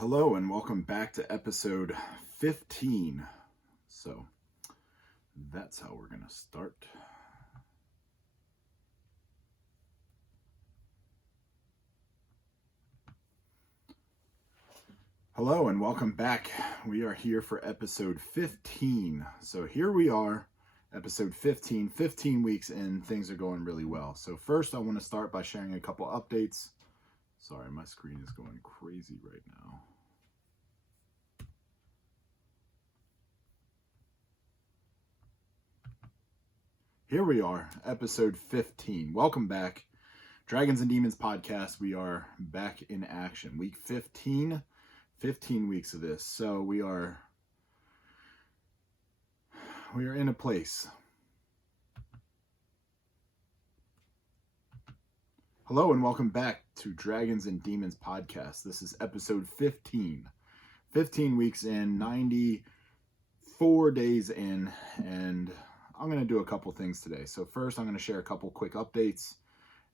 Hello and welcome back to episode 15. So that's how we're going to start. Hello and welcome back. We are here for episode 15. So here we are, episode 15, 15 weeks in, things are going really well. So first I want to start by sharing a couple updates. Sorry, my screen is going crazy right now. Here we are, episode 15. Welcome back. Dragons and Demons podcast. We are back in action. Week 15, 15 weeks of this. So we are in a place. Hello and welcome back to Dragons and Demons podcast. This is episode 15. 15 weeks in, 94 days in, and I'm going to do a couple things today. So first, I'm going to share a couple quick updates,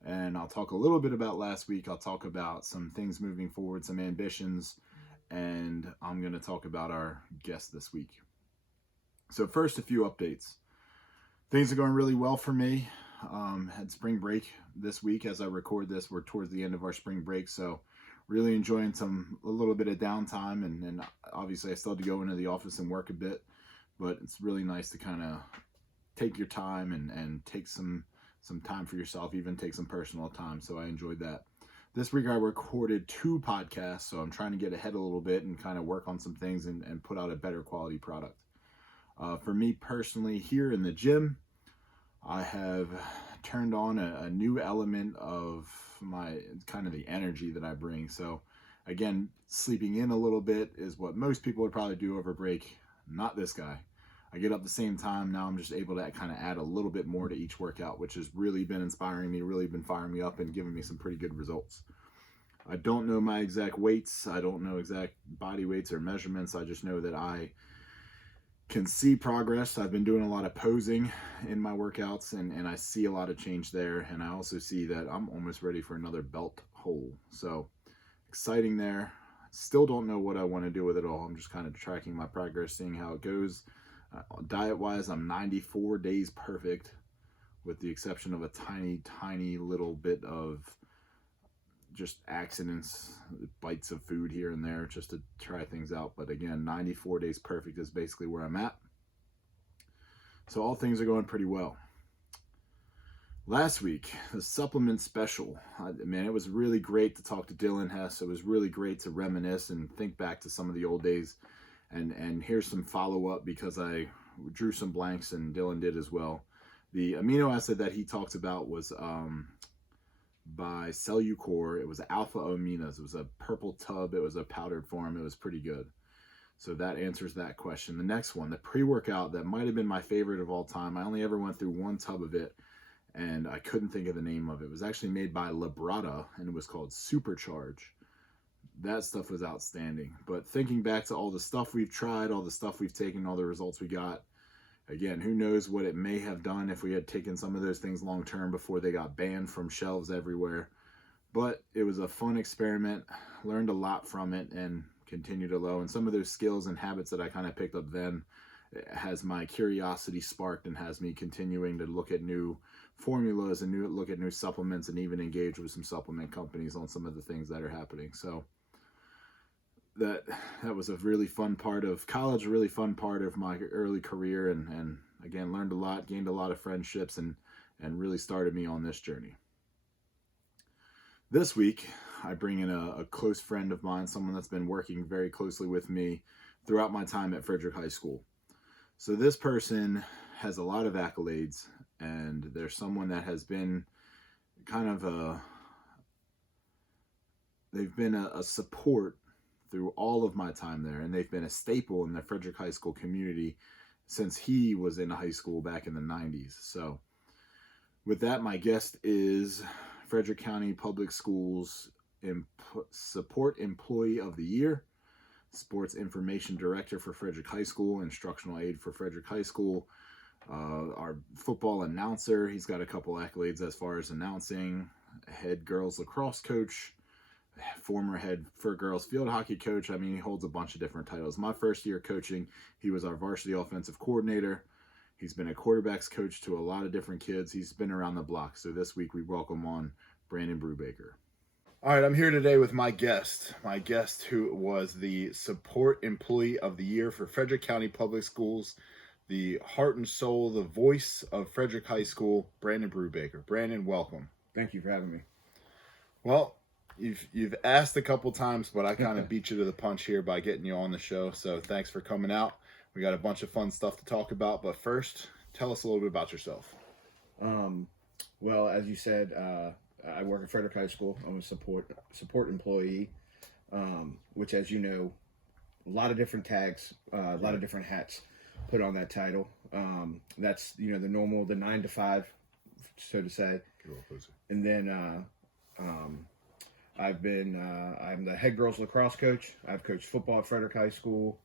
and I'll talk a little bit about last week. I'll talk about some things moving forward, some ambitions, and I'm going to talk about our guest this week. So first, a few updates. Things are going really well for me. Had spring break this week as I record this. We're towards the end of our spring break, so really enjoying a little bit of downtime, and obviously I still have to go into the office and work a bit, but it's really nice to kind of take your time and take some time for yourself, even take some personal time. So I enjoyed that. This week I recorded 2 podcasts, so I'm trying to get ahead a little bit and kind of work on some things and put out a better quality product. For me personally, here in the gym, I have turned on a new element of my kind of the energy that I bring. So again, sleeping in a little bit is what most people would probably do over break. Not this guy. I get up the same time. Now I'm just able to kind of add a little bit more to each workout, which has really been inspiring me, really been firing me up and giving me some pretty good results. I don't know my exact weights. I don't know exact body weights or measurements. I just know that I can see progress. I've been doing a lot of posing in my workouts, and I see a lot of change there. And I also see that I'm almost ready for another belt hole. So exciting there. Still don't know what I want to do with it all. I'm just kind of tracking my progress, seeing how it goes. Diet-wise, I'm 94 days perfect, with the exception of a tiny little bit of just accidents, bites of food here and there, just to try things out. But again, 94 days perfect is basically where I'm at. So all things are going pretty well. Last week, the supplement special. Man, it was really great to talk to Dylan Hess. It was really great to reminisce and think back to some of the old days. And here's some follow-up, because I drew some blanks and Dylan did as well. The amino acid that he talked about was by Cellucor. It was alpha aminos. It was a purple tub. It was a powdered form. It was pretty good. So that answers that question. The next one, the pre-workout, that might have been my favorite of all time. I only ever went through 1 tub of it, and I couldn't think of the name of it. It was actually made by Labrada, and it was called Supercharge. That stuff was outstanding. But thinking back to all the stuff we've tried, all the stuff we've taken, all the results we got, again, who knows what it may have done if we had taken some of those things long term before they got banned from shelves everywhere. But it was a fun experiment, learned a lot from it, and continued to grow. And some of those skills and habits that I kind of picked up then has my curiosity sparked and has me continuing to look at new formulas and look at new supplements, and even engage with some supplement companies on some of the things that are happening. So that was a really fun part of college, a really fun part of my early career, and again, learned a lot, gained a lot of friendships, and really started me on this journey. This week, I bring in a close friend of mine, someone that's been working very closely with me throughout my time at Frederick High School. So this person has a lot of accolades, and there's someone that has been kind of they've been a support through all of my time there, and they've been a staple in the Frederick High School community since he was in high school back in the 90s. So with that, my guest is Frederick County Public Schools Support Employee of the Year, Sports Information Director for Frederick High School, Instructional Aide for Frederick High School, our football announcer. He's got a couple accolades as far as announcing, head girls lacrosse coach, former head for girls field hockey coach. I mean, he holds a bunch of different titles. My first year coaching, he was our varsity offensive coordinator. He's been a quarterbacks coach to a lot of different kids. He's been around the block. So this week we welcome on Brandon Brubaker. All right, I'm here today with my guest who was the Support Employee of the Year for Frederick County Public Schools, the heart and soul, the voice of Frederick High School, Brandon Brubaker. Brandon, welcome. Thank you for having me. Well, you've asked a couple times, but I kind of beat you to the punch here by getting you on the show. So thanks for coming out. We got a bunch of fun stuff to talk about, but first, tell us a little bit about yourself. Well, as you said, I work at Frederick High School. I'm a support employee, which, as you know, a lot of different tags, a lot of different hats put on that title. That's, the normal, the 9 to 5, so to say. Get a little closer. And then I'm the head girls lacrosse coach. I've coached football at Frederick High School,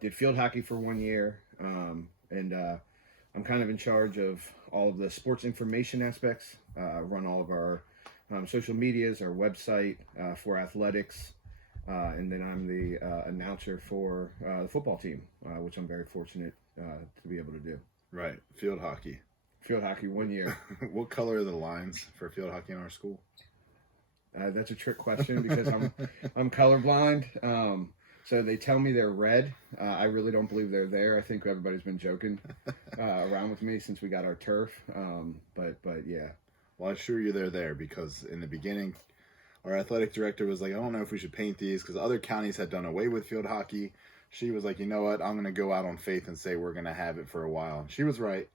did field hockey for 1 year, and I'm kind of in charge of all of the sports information aspects, run all of our social medias, our website for athletics, and then I'm the announcer for the football team, which I'm very fortunate to be able to do. Right, field hockey. Field hockey 1 year. What color are the lines for field hockey in our school? That's a trick question because I'm colorblind. So they tell me they're red. I really don't believe they're there. I think everybody's been joking around with me since we got our turf. But yeah. Well, I assure you they're there because in the beginning, our athletic director was like, I don't know if we should paint these because other counties had done away with field hockey. She was like, you know what? I'm going to go out on faith and say we're going to have it for a while. She was right.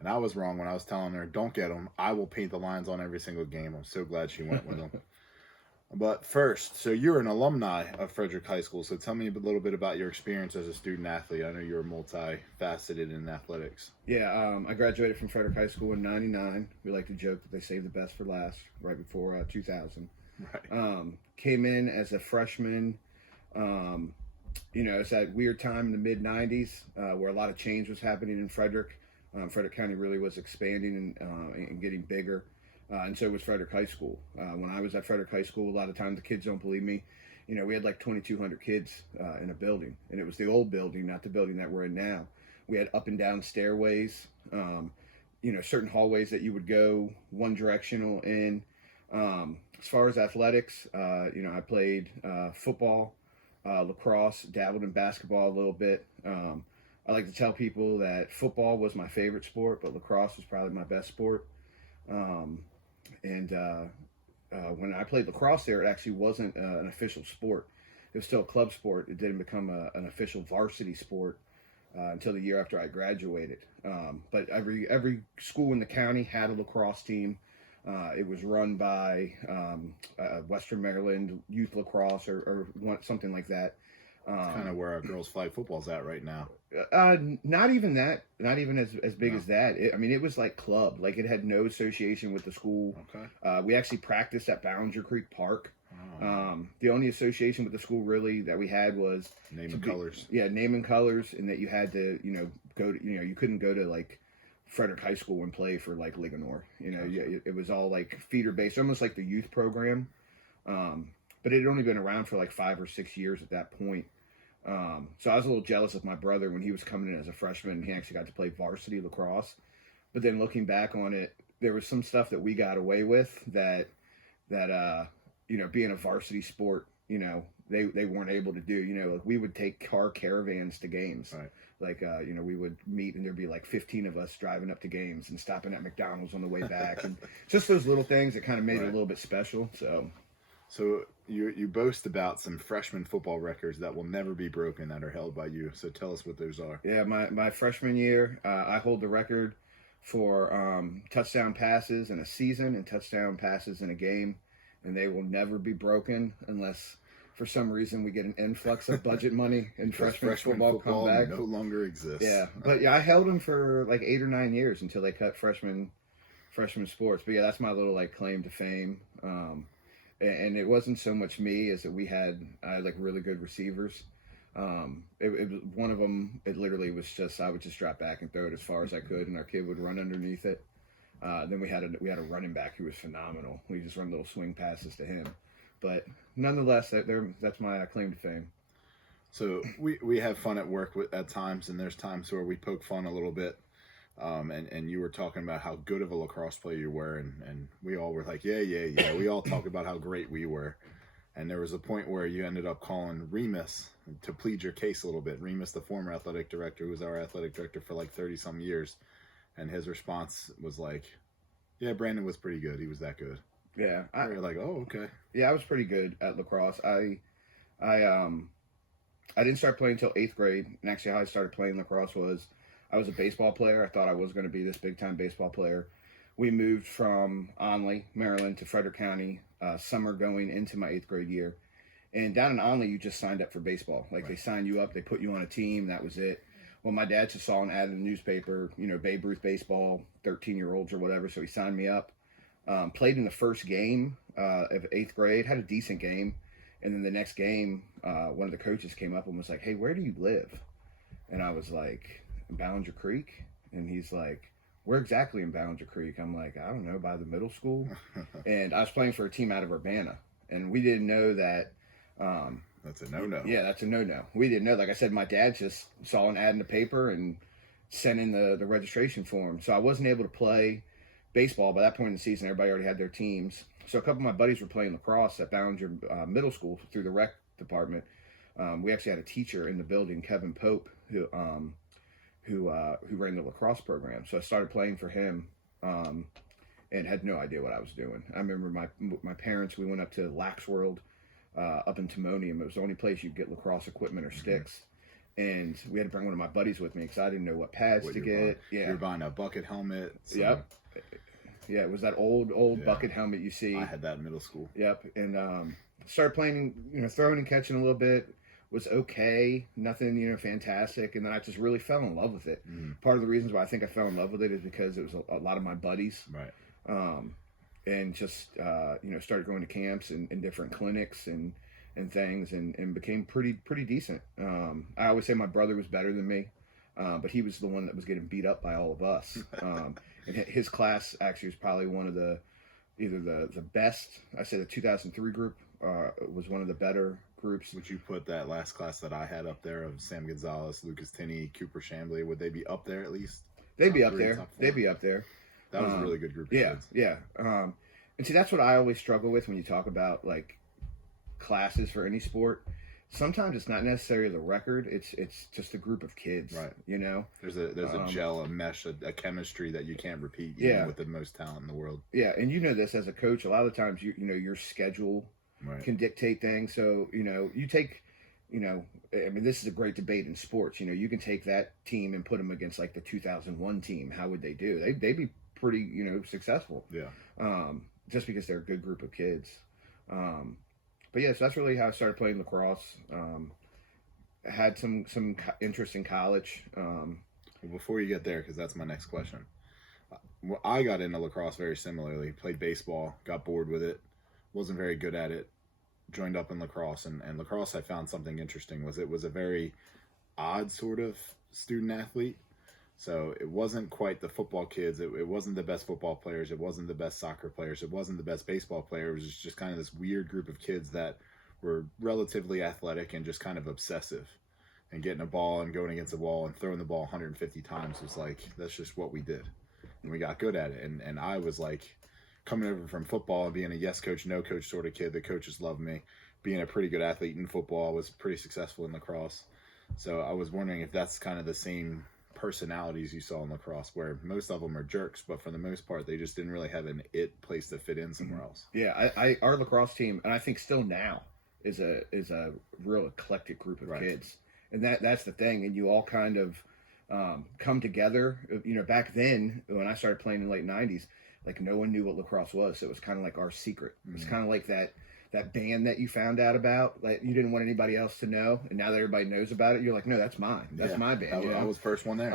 And I was wrong when I was telling her, don't get them. I will paint the lines on every single game. I'm so glad she went with them. But first, so you're an alumni of Frederick High School. So tell me a little bit about your experience as a student athlete. I know you're multifaceted in athletics. Yeah, I graduated from Frederick High School in '99. We like to joke that they saved the best for last, right before 2000. Right. Came in as a freshman. It's that weird time in the mid '90s where a lot of change was happening in Frederick. Frederick County really was expanding and getting bigger. And so was Frederick High School. When I was at Frederick High School, a lot of times the kids don't believe me. We had like 2,200 kids in a building, and it was the old building, not the building that we're in now. We had up and down stairways, certain hallways that you would go one directional in. As far as athletics, I played football, lacrosse, dabbled in basketball a little bit. I like to tell people that football was my favorite sport, but lacrosse was probably my best sport. When I played lacrosse there, it actually wasn't an official sport. It was still a club sport. It didn't become an official varsity sport until the year after I graduated. But every school in the county had a lacrosse team. It was run by Western Maryland Youth Lacrosse or something like that. Kind of where our girls' flag football's at right now. Not even that. Not even as big as that. It was like club. Like it had no association with the school. Okay. We actually practiced at Ballinger Creek Park. Oh. The only association with the school really that we had was name and colors. Yeah, name and colors, and that you had to, go to, you couldn't go to like Frederick High School and play for like Liga North. It was all like feeder based, almost like the youth program. But it had only been around for like 5 or 6 years at that point. So I was a little jealous of my brother when he was coming in as a freshman. He actually got to play varsity lacrosse. But then looking back on it, there was some stuff that we got away with that being a varsity sport, they weren't able to do. Like we would take car caravans to games. Right. Like, we would meet and there'd be like 15 of us driving up to games and stopping at McDonald's on the way back. And just those little things that kind of made it a little bit special. So you boast about some freshman football records that will never be broken that are held by you. So tell us what those are. Yeah, my freshman year, I hold the record for touchdown passes in a season and touchdown passes in a game, and they will never be broken unless for some reason we get an influx of budget money and freshman football come back. No longer exists. Yeah, but yeah, I held them for like 8 or 9 years until they cut freshman sports. But yeah, that's my little like claim to fame. And it wasn't so much me as that I had like really good receivers. It was one of them. It literally was just I would just drop back and throw it as far as I could, and our kid would run underneath it. Then we had a running back who was phenomenal. We just run little swing passes to him. but nonetheless, that's my claim to fame. So we have fun at work at times, and there's times where we poke fun a little bit. And you were talking about how good of a lacrosse player you were, and we all were like, yeah. We all talk about how great we were. And there was a point where you ended up calling Remus to plead your case a little bit. Remus, the former athletic director, who was our athletic director for like 30-some years. And his response was like, yeah, Brandon was pretty good. He was that good. Yeah. We were like, oh, okay. Yeah, I was pretty good at lacrosse. I didn't start playing until 8th grade. And actually how I started playing lacrosse was I was a baseball player. I thought I was going to be this big-time baseball player. We moved from Onley, Maryland, to Frederick County, summer going into my 8th grade year. And down in Onley, you just signed up for baseball. Like, They signed you up, they put you on a team, that was it. Well, my dad just saw an ad in the newspaper, Babe Ruth baseball, 13-year-olds or whatever, so he signed me up. Played in the first game of 8th grade, had a decent game. And then the next game, one of the coaches came up and was like, hey, where do you live? And I was like, in Ballinger Creek? And he's like, where exactly in Ballinger Creek? I'm like, I don't know, by the middle school. And I was playing for a team out of Urbana. And we didn't know that. That's a no-no. Yeah, that's a no-no. We didn't know. Like I said, my dad just saw an ad in the paper and sent in the registration form. So I wasn't able to play baseball. By that point in the season, everybody already had their teams. So a couple of my buddies were playing lacrosse at Ballinger Middle School through the rec department. We actually had a teacher in the building, Kevin Pope, who ran the lacrosse program. So I started playing for him and had no idea what I was doing. I remember my parents, we went up to Lax World up in Timonium. It was the only place you'd get lacrosse equipment or sticks. And we had to bring one of my buddies with me because I didn't know what pads to get. Yeah, you're buying a bucket helmet. Yep. Yeah, it was that old bucket helmet you see. I had that in middle school. Yep. And started playing, throwing and catching a little bit. Was okay, nothing, fantastic. And then I just really fell in love with it. Part of the reasons why I think I fell in love with it is because it was a lot of my buddies. Right. And just, started going to camps and different clinics and things and became pretty decent. I always say my brother was better than me, but he was the one that was getting beat up by all of us. And his class actually was probably one of either the best. I say the 2003 group was one of the better groups. Would you put that last class that I had up there of Sam Gonzalez, Lucas Tinney, Cooper Chambly, would they be up there at least? They'd be up there. They'd be up there. That was a really good group of kids. Yeah. And see, that's what I always struggle with when you talk about like classes for any sport. Sometimes it's not necessarily the record; it's just a group of kids, right? There's a gel, a mesh, a chemistry that you can't repeat. With the most talent in the world. Yeah, and this as a coach, a lot of times your schedule can dictate things. So you take, this is a great debate in sports. You can take that team and put them against like the 2001 team. How would they do? They'd be pretty successful. Yeah. Just because they're a good group of kids. But yeah, so that's really how I started playing lacrosse. I had some interest in college. Well, before you get there, because that's my next question. I got into lacrosse very similarly. Played baseball, got bored with it, wasn't very good at it, joined up in lacrosse. And lacrosse, I found something interesting. It was a very odd sort of student athlete. So it wasn't quite the football kids. It wasn't the best football players. It wasn't the best soccer players. It wasn't the best baseball player. It was just kind of this weird group of kids that were relatively athletic and just kind of obsessive. And getting a ball and going against a wall and throwing the ball 150 times was like, that's just what we did. And we got good at it. And I was like coming over from football and being a yes coach, no coach sort of kid. The coaches loved me. Being a pretty good athlete in football, I was pretty successful in lacrosse. So I was wondering if that's kind of the same personalities you saw in lacrosse, where most of them are jerks, but for the most part they just didn't really have an place to fit in somewhere else. Yeah, our lacrosse team, and I think still now, is a real eclectic group of kids, and that's the thing. And you all kind of come together. Back then when I started playing in the late 90s, like no one knew what lacrosse was, so it was kind of like our secret. It was kind of like that band that you found out about, like you didn't want anybody else to know, and now that everybody knows about it, you're like, no, that's mine. That's my band. I was first one there.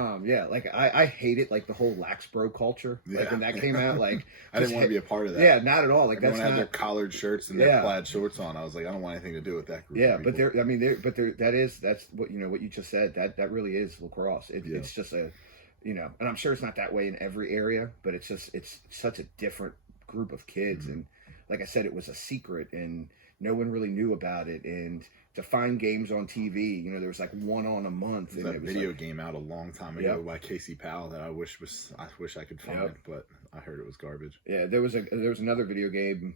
Like I hated like the whole lax bro culture. Yeah. Like when that came out, like I didn't want to be a part of that. Yeah, not at all. Like everyone had their collared shirts and their plaid shorts on. I was like, I don't want anything to do with that group. Yeah, but that's what what you just said. That really is lacrosse. It's just a, and I'm sure it's not that way in every area, but it's such a different group of kids. And like I said, it was a secret, and no one really knew about it. And to find games on TV, there was like one on a month. There's that video game out a long time ago by Casey Powell that I wish I could find, but I heard it was garbage. Yeah, there was another video game.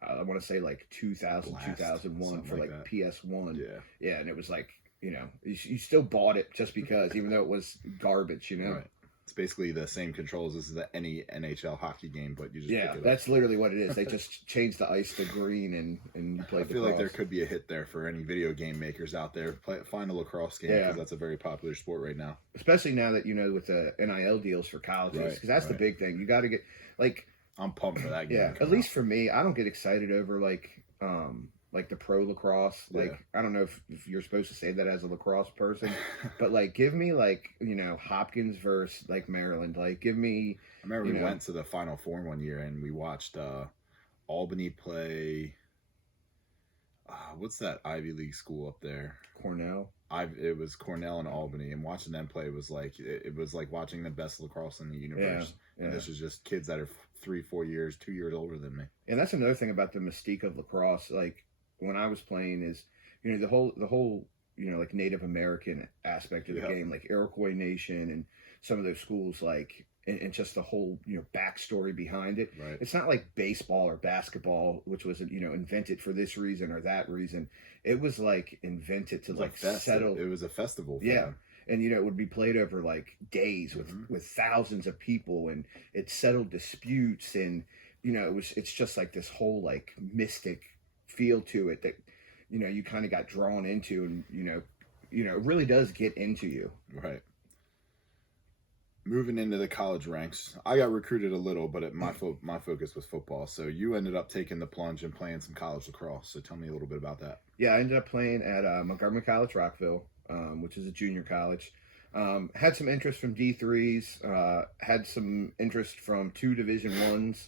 I want to say like 2000, Blast, 2001 for like PS1. Yeah, and it was like, you still bought it just because, even though it was garbage, Right. It's basically the same controls as any NHL hockey game, but you just pick it that's up. literally what it is. They just changed the ice to green and you play. I feel like there could be a hit there for any video game makers out there. Find a lacrosse game because that's a very popular sport right now. Especially now that with the NIL deals for colleges, because that's the big thing. You got to get I'm pumped for that game. Yeah, at least for me, I don't get excited over like the pro lacrosse. I don't know if you're supposed to say that as a lacrosse person, but give me Hopkins versus Maryland. Give me. I remember we went to the Final Four one year and we watched Albany play. What's that Ivy League school up there? Cornell. It was Cornell and Albany, and watching them play was like watching the best lacrosse in the universe. Yeah. And this is just kids that are 3-4 years, 2 years older than me. And that's another thing about the mystique of lacrosse. When I was playing is, the whole Native American aspect of the game, Iroquois Nation and some of those schools, and just the whole backstory behind it. Right. It's not like baseball or basketball, which was invented for this reason or that reason. It was invented to settle. It was a festival. Yeah. Them. And it would be played over days with thousands of people, and it settled disputes, and it's just this whole mystic feel to it that you kind of got drawn into, and it really does get into you. Right. Moving into the college ranks, I got recruited a little, but my focus was football. So you ended up taking the plunge and playing some college lacrosse. So tell me a little bit about that. Yeah, I ended up playing at Montgomery College Rockville, which is a junior college. Had some interest from D3s. Had some interest from 2 Division 1s.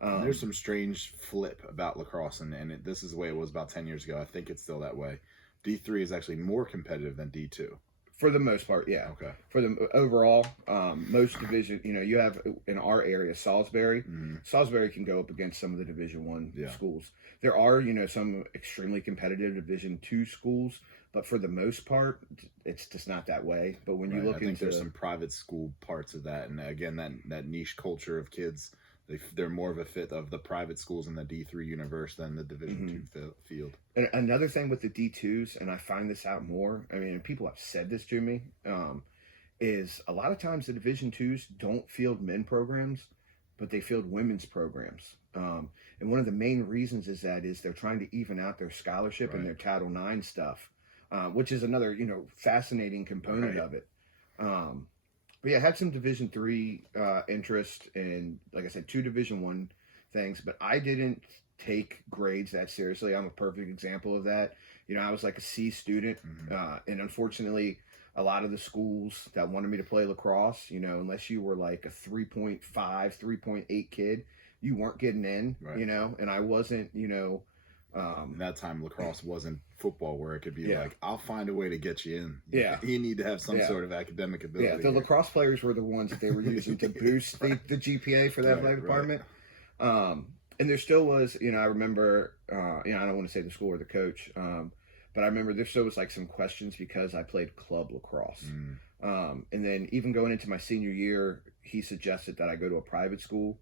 There's some strange flip about lacrosse, and this is the way it was about 10 years ago. I think it's still that way. D3 is actually more competitive than D2. For the most part, yeah. Okay. For the overall, most division, you have in our area Salisbury. Mm-hmm. Salisbury can go up against some of the Division 1 schools. There are, some extremely competitive Division 2 schools, but for the most part, it's just not that way. But when you look I think there's some private school parts of that, and again, that niche culture of kids. They're more of a fit of the private schools in the D3 universe than the Division 2 field. And another thing with the D2s, and I find this out more, people have said this to me, is a lot of times the Division 2s don't field men programs, but they field women's programs. And one of the main reasons is they're trying to even out their scholarship and their Title IX stuff, which is another, fascinating component of it. But yeah, I had some Division 3 interest and, like I said, 2 Division 1 things, but I didn't take grades that seriously. I'm a perfect example of that. I was like a C student, and unfortunately, a lot of the schools that wanted me to play lacrosse, unless you were like a 3.5, 3.8 kid, you weren't getting in, and I wasn't, in that time, lacrosse wasn't football where it could be I'll find a way to get you in. Yeah. You need to have some sort of academic ability. Yeah, the lacrosse players were the ones that they were using to boost the GPA for the athletic department. And there still was, I remember, I don't want to say the school or the coach, but I remember there still was some questions because I played club lacrosse. And then even going into my senior year, he suggested that I go to a private school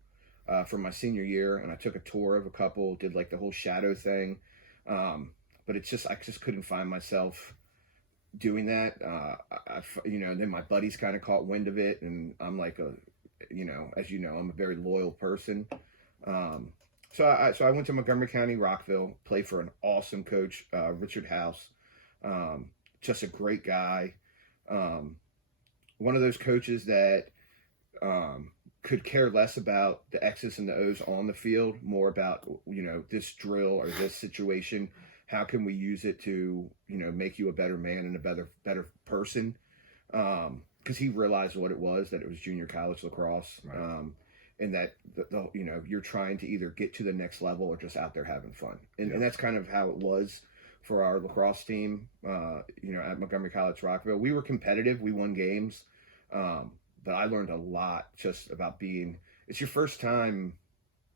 for my senior year, and I took a tour of a couple, did the whole shadow thing. But I just couldn't find myself doing that. Then my buddies kind of caught wind of it, and I'm as I'm a very loyal person. So I went to Montgomery County, Rockville, played for an awesome coach, Richard House. Just a great guy. One of those coaches that could care less about the X's and the O's on the field, more about, this drill or this situation. How can we use it to, make you a better man and a better person? Because he realized what it was, that it was junior college lacrosse. Right. And that, you're trying to either get to the next level or just out there having fun. And that's kind of how it was for our lacrosse team, at Montgomery College Rockville. We were competitive. We won games. But I learned a lot just about it's your first time,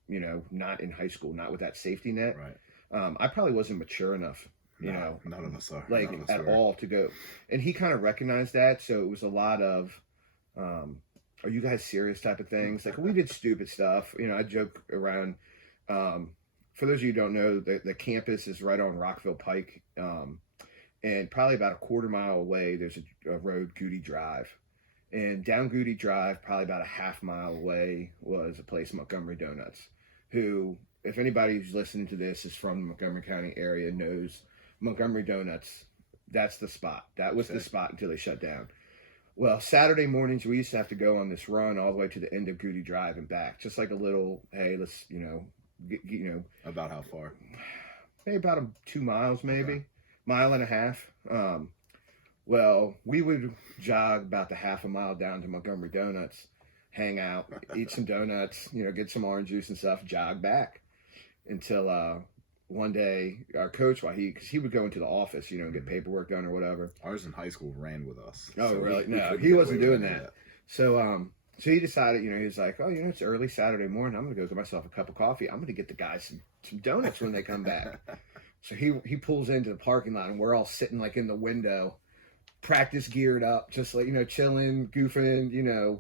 not in high school, not with that safety net. Right. I probably wasn't mature enough, you know, none of us are. like None of us at were. all to go. And he kind of recognized that. So it was a lot of, are you guys serious type of things? Like we did stupid stuff. You know, I joke around. For those of you who don't know, the campus is right on Rockville Pike. And probably about a quarter mile away, there's a road, Goody Drive. And down Goody Drive, probably about a half mile away, was a place, Montgomery Donuts, who, if anybody who's listening to this is from the Montgomery County area, knows Montgomery Donuts, that's the spot. That was the spot until they shut down. Well, Saturday mornings, we used to have to go on this run all the way to the end of Goody Drive and back. Just like a little, hey, let's, About how far? maybe about 2 miles, maybe. Mile and a half. Well, we would jog about the half a mile down to Montgomery Donuts, hang out, eat some donuts, get some orange juice and stuff, jog back until one day our coach, because he would go into the office, get paperwork done or whatever. Ours in high school ran with us. Oh, so really? we No, couldn't he get wasn't away doing with that. So he decided, he was like, oh, it's early Saturday morning. I'm going to go get myself a cup of coffee. I'm going to get the guys some donuts when they come back. So he pulls into the parking lot, and we're all sitting like in the window, practice geared up, just like, chilling, goofing,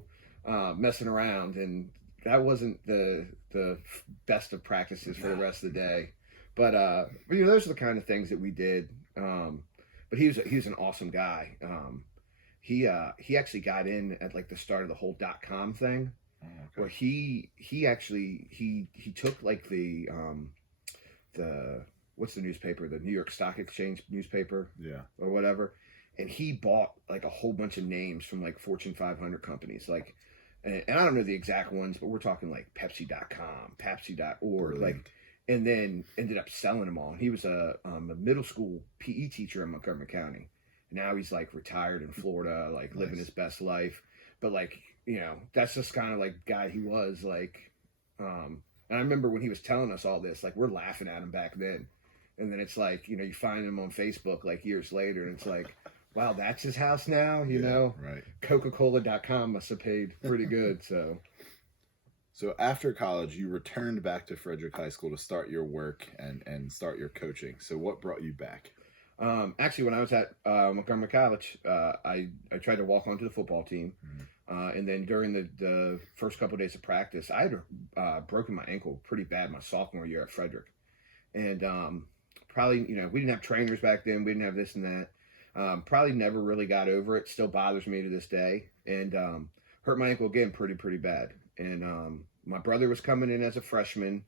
messing around. And that wasn't the best of practices for the rest of the day. But those are the kind of things that we did. But he was an awesome guy. He actually got in at like the start of the whole .com thing, where he took like the what's the newspaper, the New York Stock Exchange newspaper, or whatever, and he bought like a whole bunch of names from like Fortune 500 companies, like, and I don't know the exact ones, but we're talking like Pepsi.com, Pepsi.org, like, and then ended up selling them all. He was a middle school PE teacher in Montgomery County. Now he's like retired in Florida, like living his best life. But like, that's just kind of like the guy he was, like, and I remember when he was telling us all this, like we're laughing at him back then. And then it's like, you find him on Facebook like years later, and it's like, wow, that's his house now, Right. Coca-Cola.com must have paid pretty good. So after college, you returned back to Frederick High School to start your work and start your coaching. So what brought you back? Actually, when I was at Montgomery College, I tried to walk onto the football team. And then during the first couple of days of practice, I had broken my ankle pretty bad my sophomore year at Frederick. And probably, we didn't have trainers back then. We didn't have this and that. Probably never really got over it. Still bothers me to this day. And hurt my ankle again pretty bad. And my brother was coming in as a freshman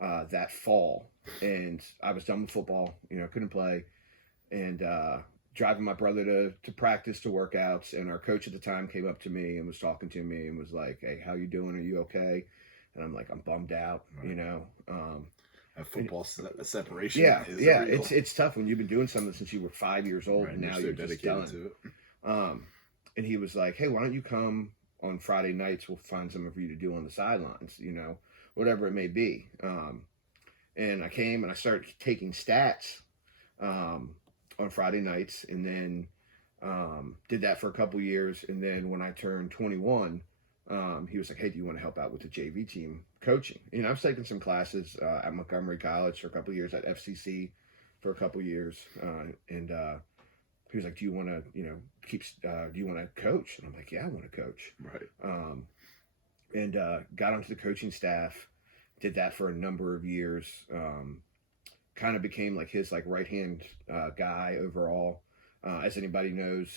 that fall. And I was done with football. Couldn't play. And driving my brother to practice, to workouts, and our coach at the time came up to me and was talking to me and was like, hey, how you doing? Are you okay? And I'm like, I'm bummed out, Football separation. Yeah, real. it's tough when you've been doing something since you were 5 years old, right, and now you're just dedicated done. to it. And he was like, hey, why don't you come on Friday nights? We'll find something for you to do on the sidelines, whatever it may be. And I came and I started taking stats on Friday nights, and then did that for a couple years. And then when I turned 21, he was like, hey, do you want to help out with the JV team coaching? I was taking some classes at Montgomery College for a couple years, at FCC for a couple years. And he was like, do you want to, do you want to coach? And I'm like, yeah, I want to coach. Right. And got onto the coaching staff, did that for a number of years. Kind of became like his like right-hand guy overall. As anybody knows,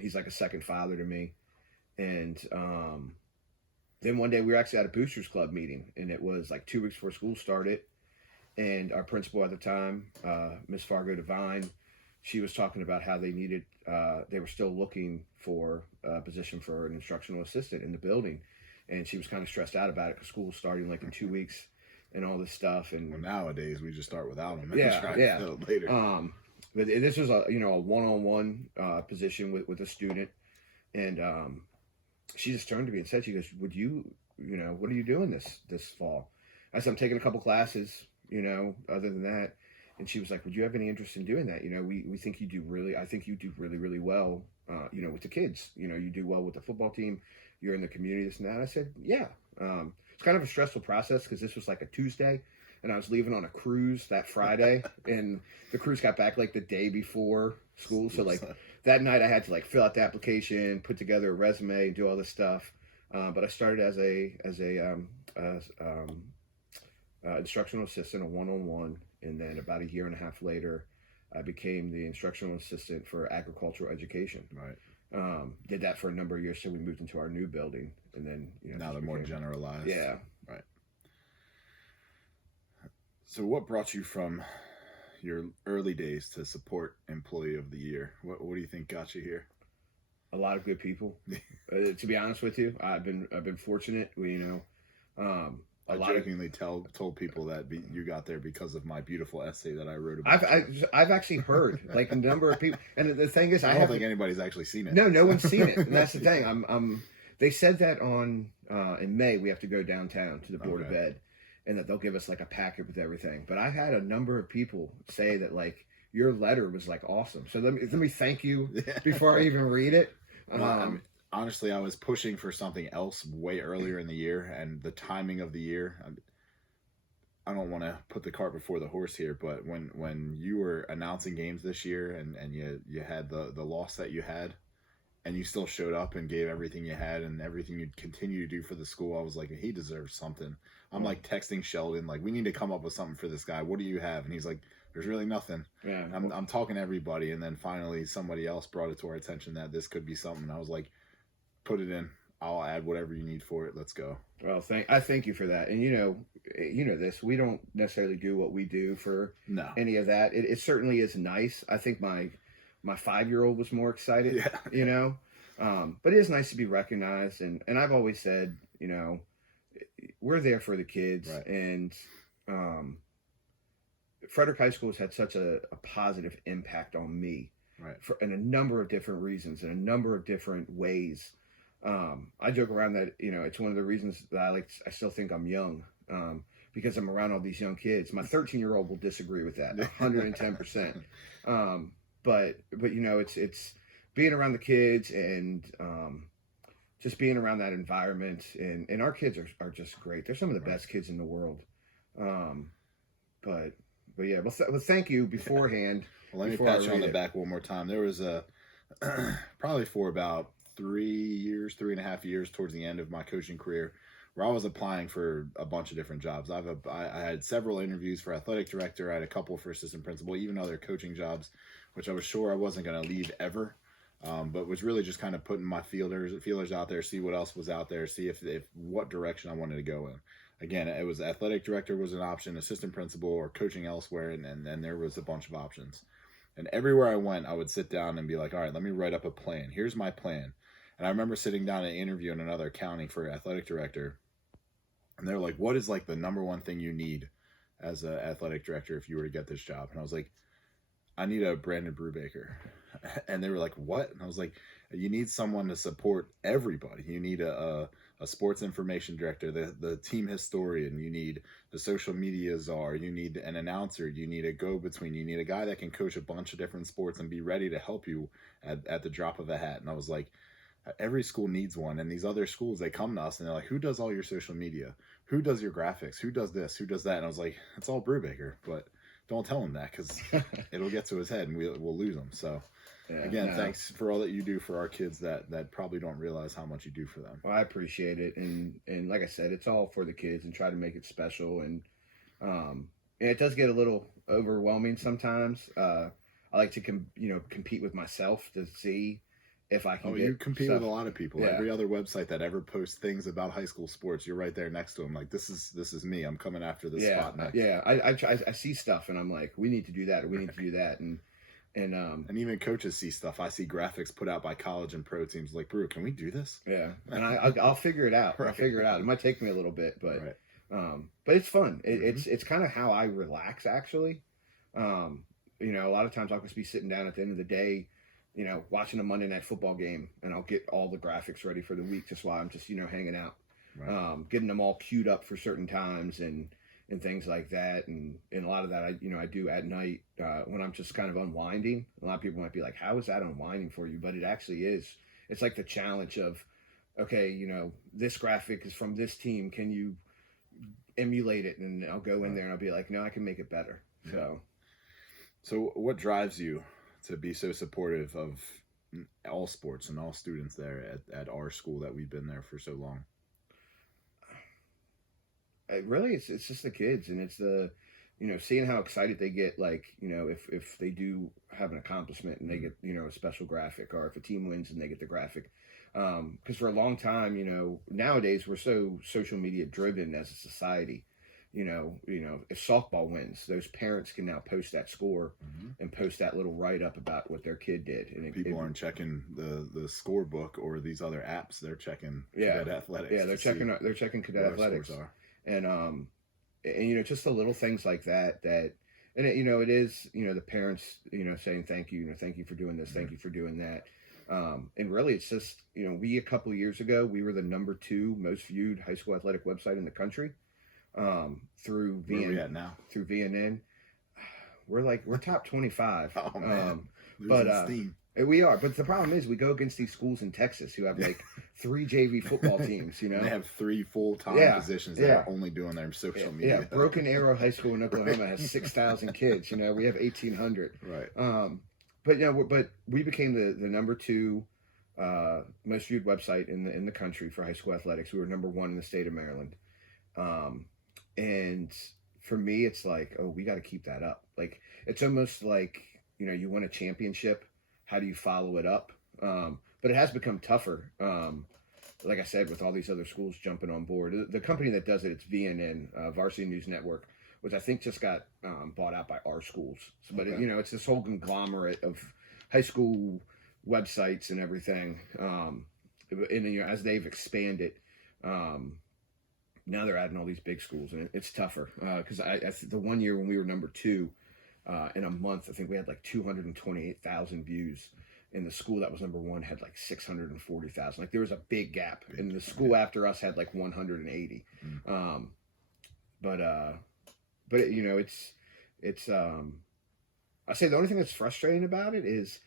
he's like a second father to me. And then one day we were actually at a Boosters Club meeting, and it was like 2 weeks before school started. And our principal at the time, Miss Fargo Devine, she was talking about how they were still looking for a position for an instructional assistant in the building. And she was kind of stressed out about it because school was starting like in 2 weeks and all this stuff. And nowadays we just start without them. Yeah. Later. But this was a one-on-one position with a student. And she just turned to me and said, she goes, would you, what are you doing this fall? I said, I'm taking a couple classes, other than that. And she was like, would you have any interest in doing that? We think you do I think you do really, really well, with the kids. You do well with the football team. You're in the community, this and that. I said, yeah. It's kind of a stressful process because this was like a Tuesday. and I was leaving on a cruise that Friday, and the cruise got back like the day before school. So like that night, I had to like fill out the application, put together a resume, and do all this stuff. But I started as a instructional assistant, a one-on-one, and then about a year and a half later, I became the instructional assistant for agricultural education. Right. Did that for a number of years, so we moved into our new building, and then now they're more generalized. Yeah. Right. So, what brought you from your early days to support employee of the year? What do you think got you here? A lot of good people. To be honest with you, I've been fortunate. I jokingly told people that you got there because of my beautiful essay that I wrote about. I've actually heard like a number of people, and the thing is, I don't think anybody's actually seen it. No one's seen it, and that's the thing. They said that on in May we have to go downtown to the Board of Ed, and that they'll give us like a packet with everything. But I had a number of people say that like your letter was like awesome. So let me thank you before I even read it. Honestly, I was pushing for something else way earlier in the year, and the timing of the year. I don't want to put the cart before the horse here, but when you were announcing games this year, and you had the loss that you had, and you still showed up and gave everything you had and everything you'd continue to do for the school, I was like, he deserves something. I'm like texting Sheldon, like, we need to come up with something for this guy. What do you have? And he's like, there's really nothing. Yeah. I'm talking to everybody, and then finally somebody else brought it to our attention that this could be something. I was like, put it in. I'll add whatever you need for it. Let's go. Well, I thank you for that. And you know this. We don't necessarily do what we do for any of that. It certainly is nice. I think my 5-year-old was more excited. Yeah. But it is nice to be recognized. And I've always said, we're there for the kids. Right. And Frederick High School has had such a positive impact on me, right, in a number of different reasons, in a number of different ways. I joke around that, it's one of the reasons that I still think I'm young, because I'm around all these young kids. My 13-year-old will disagree with that 110%. But it's being around the kids and, just being around that environment, and our kids are just great. They're some of the best kids in the world. But yeah, well, thank you beforehand. Well, let me pat you on the back one more time. There was probably for about 3.5 years towards the end of my coaching career, where I was applying for a bunch of different jobs. I had several interviews for athletic director. I had a couple for assistant principal, even other coaching jobs, which I was sure I wasn't going to leave ever. But was really just kind of putting my feelers out there, see what else was out there, see if what direction I wanted to go in. Again, it was athletic director was an option, assistant principal, or coaching elsewhere, and then there was a bunch of options. And everywhere I went, I would sit down and be like, all right, let me write up a plan. Here's my plan. And I remember sitting down and interviewing another county for athletic director, and they're like, what is like the number one thing you need as an athletic director if you were to get this job? And I was like, I need a Brandon Brubaker. And they were like, what? And I was like, you need someone to support everybody. You need a sports information director, the team historian. You need the social media czar. You need an announcer. You need a go-between. You need a guy that can coach a bunch of different sports and be ready to help you at the drop of a hat. And I was like, every school needs one. And these other schools, they come to us and they're like, who does all your social media? Who does your graphics? Who does this? Who does that? And I was like, it's all Brubaker. But don't tell him that, because it'll get to his head and we'll lose him. So thanks for all that you do for our kids that probably don't realize how much you do for them. Well, I appreciate it. And like I said, it's all for the kids and try to make it special. And it does get a little overwhelming sometimes. I like to compete with myself to see if I can you compete with a lot of people. Yeah. Every other website that ever posts things about high school sports, you're right there next to them. Like, this is me. I'm coming after this spot next. Yeah, I see stuff and I'm like, we need to do that, or we need to do that, and even coaches see stuff. I see graphics put out by college and pro teams. Like, Brew, can we do this? Yeah, and I'll figure it out. Right. I'll figure it out. It might take me a little bit, but right. But it's fun. It's kind of how I relax, actually. A lot of times I'll just be sitting down at the end of the day, watching a Monday Night Football game, and I'll get all the graphics ready for the week just while I'm just, hanging out, right. Getting them all queued up for certain times and things like that. And a lot of that, I do at night when I'm just kind of unwinding. A lot of people might be like, how is that unwinding for you? But it actually is. It's like the challenge of, okay, this graphic is from this team. Can you emulate it, and I'll go in there and I'll be like, no, I can make it better. So what drives you to be so supportive of all sports and all students there at our school that we've been there for so long? Really, it's just the kids, and it's the, seeing how excited they get, like, if they do have an accomplishment and they get, a special graphic, or if a team wins and they get the graphic. Because for a long time, nowadays we're so social media driven as a society. If softball wins, those parents can now post that score and post that little write up about what their kid did. And people aren't checking the scorebook or these other apps; they're checking Cadet Athletics. Yeah, they're checking Cadet Athletics. And just the little things like that, and it is, the parents, saying thank you for doing this, thank you for doing that. And really it's just, a couple of years ago, we were the number 2 most viewed high school athletic website in the country, through Where are we at now? Through VNN. We're top 25. Oh man. Steam. We are, but the problem is we go against these schools in Texas who have like 3 JV football teams, They have 3 full-time positions that are only doing their social media. Yeah, Broken Arrow High School in Oklahoma has 6,000 kids. We have 1,800. Right. But we became the number 2 most viewed website in the country for high school athletics. We were number 1 in the state of Maryland. And for me, it's like, oh, we got to keep that up. Like, it's almost like, you win a championship. How do you follow it up? But it has become tougher. Like I said, with all these other schools jumping on board. The company that does it, it's VNN, Varsity News Network, which I think just got bought out by our schools. So, but okay. It's this whole conglomerate of high school websites and everything. And as they've expanded, now they're adding all these big schools, and it's tougher. Because the one year when we were number 2. In a month, I think we had like 228,000 views, and the school that was number 1 had like 640,000. Like, there was a big gap, and the school after us had like 180. But it's I say the only thing that's frustrating about it is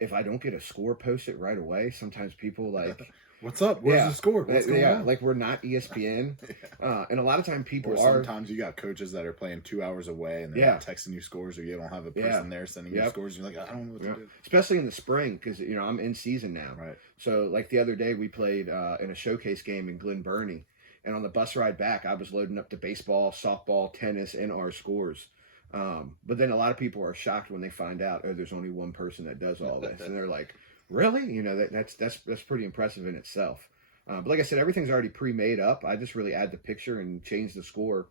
if I don't get a score posted right away, sometimes people like, what's up? Where's the score? What's going on? Like, we're not ESPN. And a lot of time people sometimes you got coaches that are playing 2 hours away and they're not texting you scores, or you don't have a person there sending you scores. You're like, I don't know what to do. Especially in the spring, because, I'm in season now. Right. So, like, the other day we played in a showcase game in Glen Burnie. And on the bus ride back, I was loading up to baseball, softball, tennis, and our scores. But then a lot of people are shocked when they find out, there's only one person that does all this. And they're like, really? That's pretty impressive in itself. But like I said, everything's already pre-made up. I just really add the picture and change the score.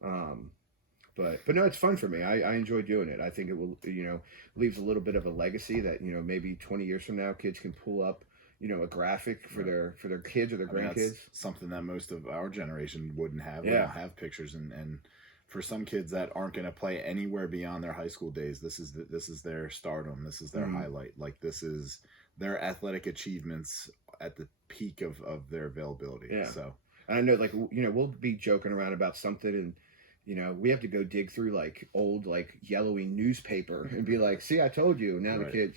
But no, it's fun for me. I enjoy doing it. I think it will, leaves a little bit of a legacy that, maybe 20 years from now, kids can pull up, a graphic for their kids or their grandkids. That's something that most of our generation wouldn't have. We don't have pictures, and for some kids that aren't going to play anywhere beyond their high school days, this is their stardom. This is their highlight. Like, this is their athletic achievements at the peak of their availability. Yeah. So, and I know, like, we'll be joking around about something, and we have to go dig through like old, like, yellowy newspaper and be like, see, I told you. Now the kids,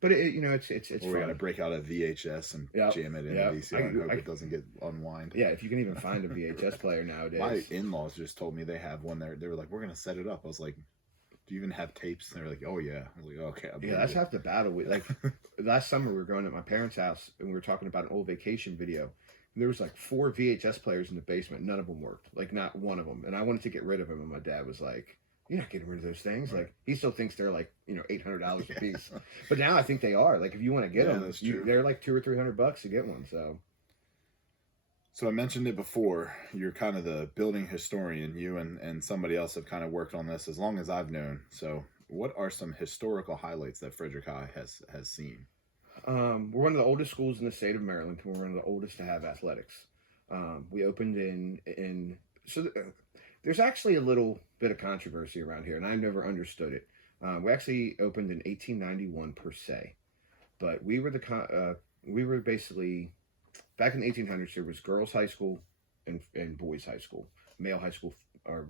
but it's or we got to break out a VHS and jam it in a VCR and hope it doesn't get unwind. Yeah, if you can even find a VHS player nowadays. My in-laws just told me they have one there. They were like, we're going to set it up. I was like, do you even have tapes? And they're like, oh yeah. I was like, okay. That's half the battle. Like, last summer we were going to my parents' house and we were talking about an old vacation video. There was like 4 VHS players in the basement. None of them worked. Like, not one of them. And I wanted to get rid of them. And my dad was like, you're not getting rid of those things. Right. Like, he still thinks they're like, $800 a piece. But now I think they are. Like, if you want to get them, they're like $200 or $300 to get one. So I mentioned it before. You're kind of the building historian. You and somebody else have kind of worked on this as long as I've known. So what are some historical highlights that Frederick High has seen? We're one of the oldest schools in the state of Maryland. We're one of the oldest to have athletics. We opened there's actually a little bit of controversy around here, and I never understood it. We actually opened in 1891 per se, but we were basically back in the 1800s. There was girls' high school and boys' high school, male high school or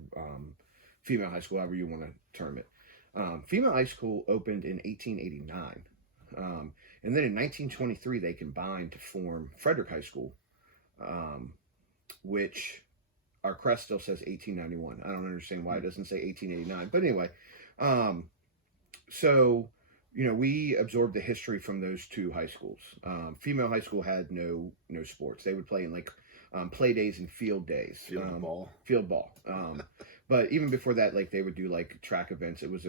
female high school, however you want to term it. Female high school opened in 1889, and then in 1923 they combined to form Frederick High School, which our crest still says 1891. I don't understand why it doesn't say 1889. But anyway, so we absorbed the history from those two high schools. Female high school had no sports. They would play in like play days and field days. Field ball. But even before that, like they would do like track events. It was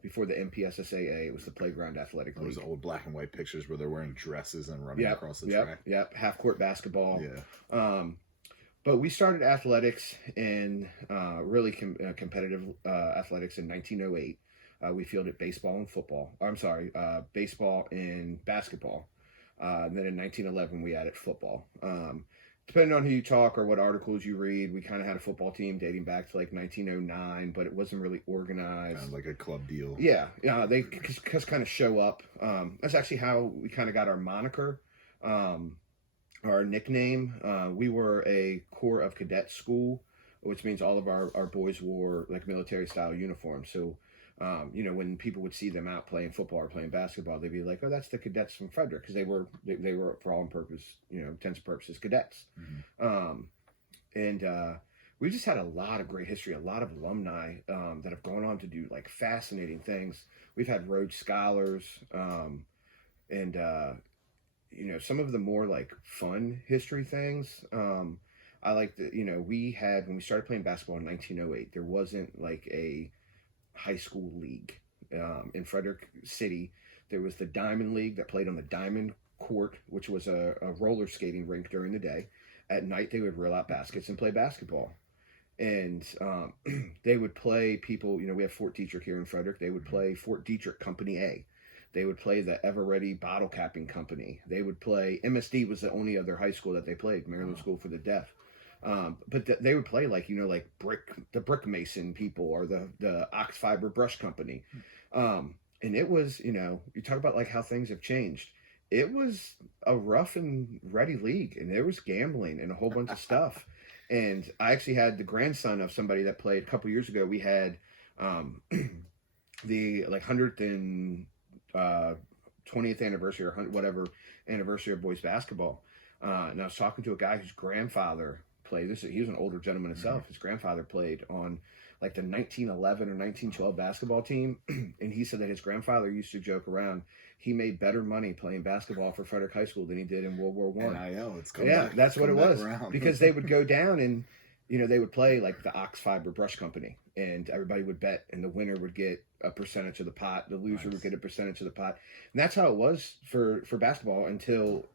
before the MPSSAA. It was the Playground Athletic League. Those old black and white pictures where they're wearing dresses and running across the track. Yep. Half court basketball. Yeah. But we started athletics in really competitive athletics in 1908. We fielded baseball and football. Baseball and basketball. And then in 1911, we added football. Depending on who you talk or what articles you read, we kind of had a football team dating back to like 1909, but it wasn't really organized. Kind of like a club deal. Yeah. They just kind of show up. That's actually how we kind of got our moniker, our nickname. We were a Corps of Cadets school, which means all of our boys wore like military style uniforms. So, when people would see them out playing football or playing basketball, they'd be like, "Oh, that's the cadets from Frederick," because they were for all intents and purposes, cadets. Mm-hmm. And we just had a lot of great history, a lot of alumni that have gone on to do like fascinating things. We've had Rhodes Scholars, and some of the more like fun history things. I like that. We had, when we started playing basketball in 1908, there wasn't like a high school league in Frederick City. There was the Diamond League that played on the Diamond Court, which was a roller skating rink during the day. At night, they would reel out baskets and play basketball. And they would play people, we have Fort Detrick here in Frederick. They would play Fort Detrick Company A. They would play the Ever Ready Bottle Capping Company. They would play, MSD was the only other high school that they played, Maryland School for the Deaf. But they would play like, like the brick mason people or the ox fiber brush company. And it was, you talk about like how things have changed. It was a rough and ready league, and there was gambling and a whole bunch of stuff. And I actually had the grandson of somebody that played a couple years ago. We had the like 100th and 20th anniversary or whatever anniversary of boys basketball. And I was talking to a guy whose grandfather played this. He was an older gentleman himself. His grandfather played on like the 1911 or 1912 basketball team. And he said that his grandfather used to joke around. He made better money playing basketball for Frederick High School than he did in World War I. NIL, it's coming back. That's what it was. Around. Because they would go down and, they would play like the Ox Fiber Brush Company, and everybody would bet, and the winner would get a percentage of the pot. The loser would get a percentage of the pot. And that's how it was for basketball until,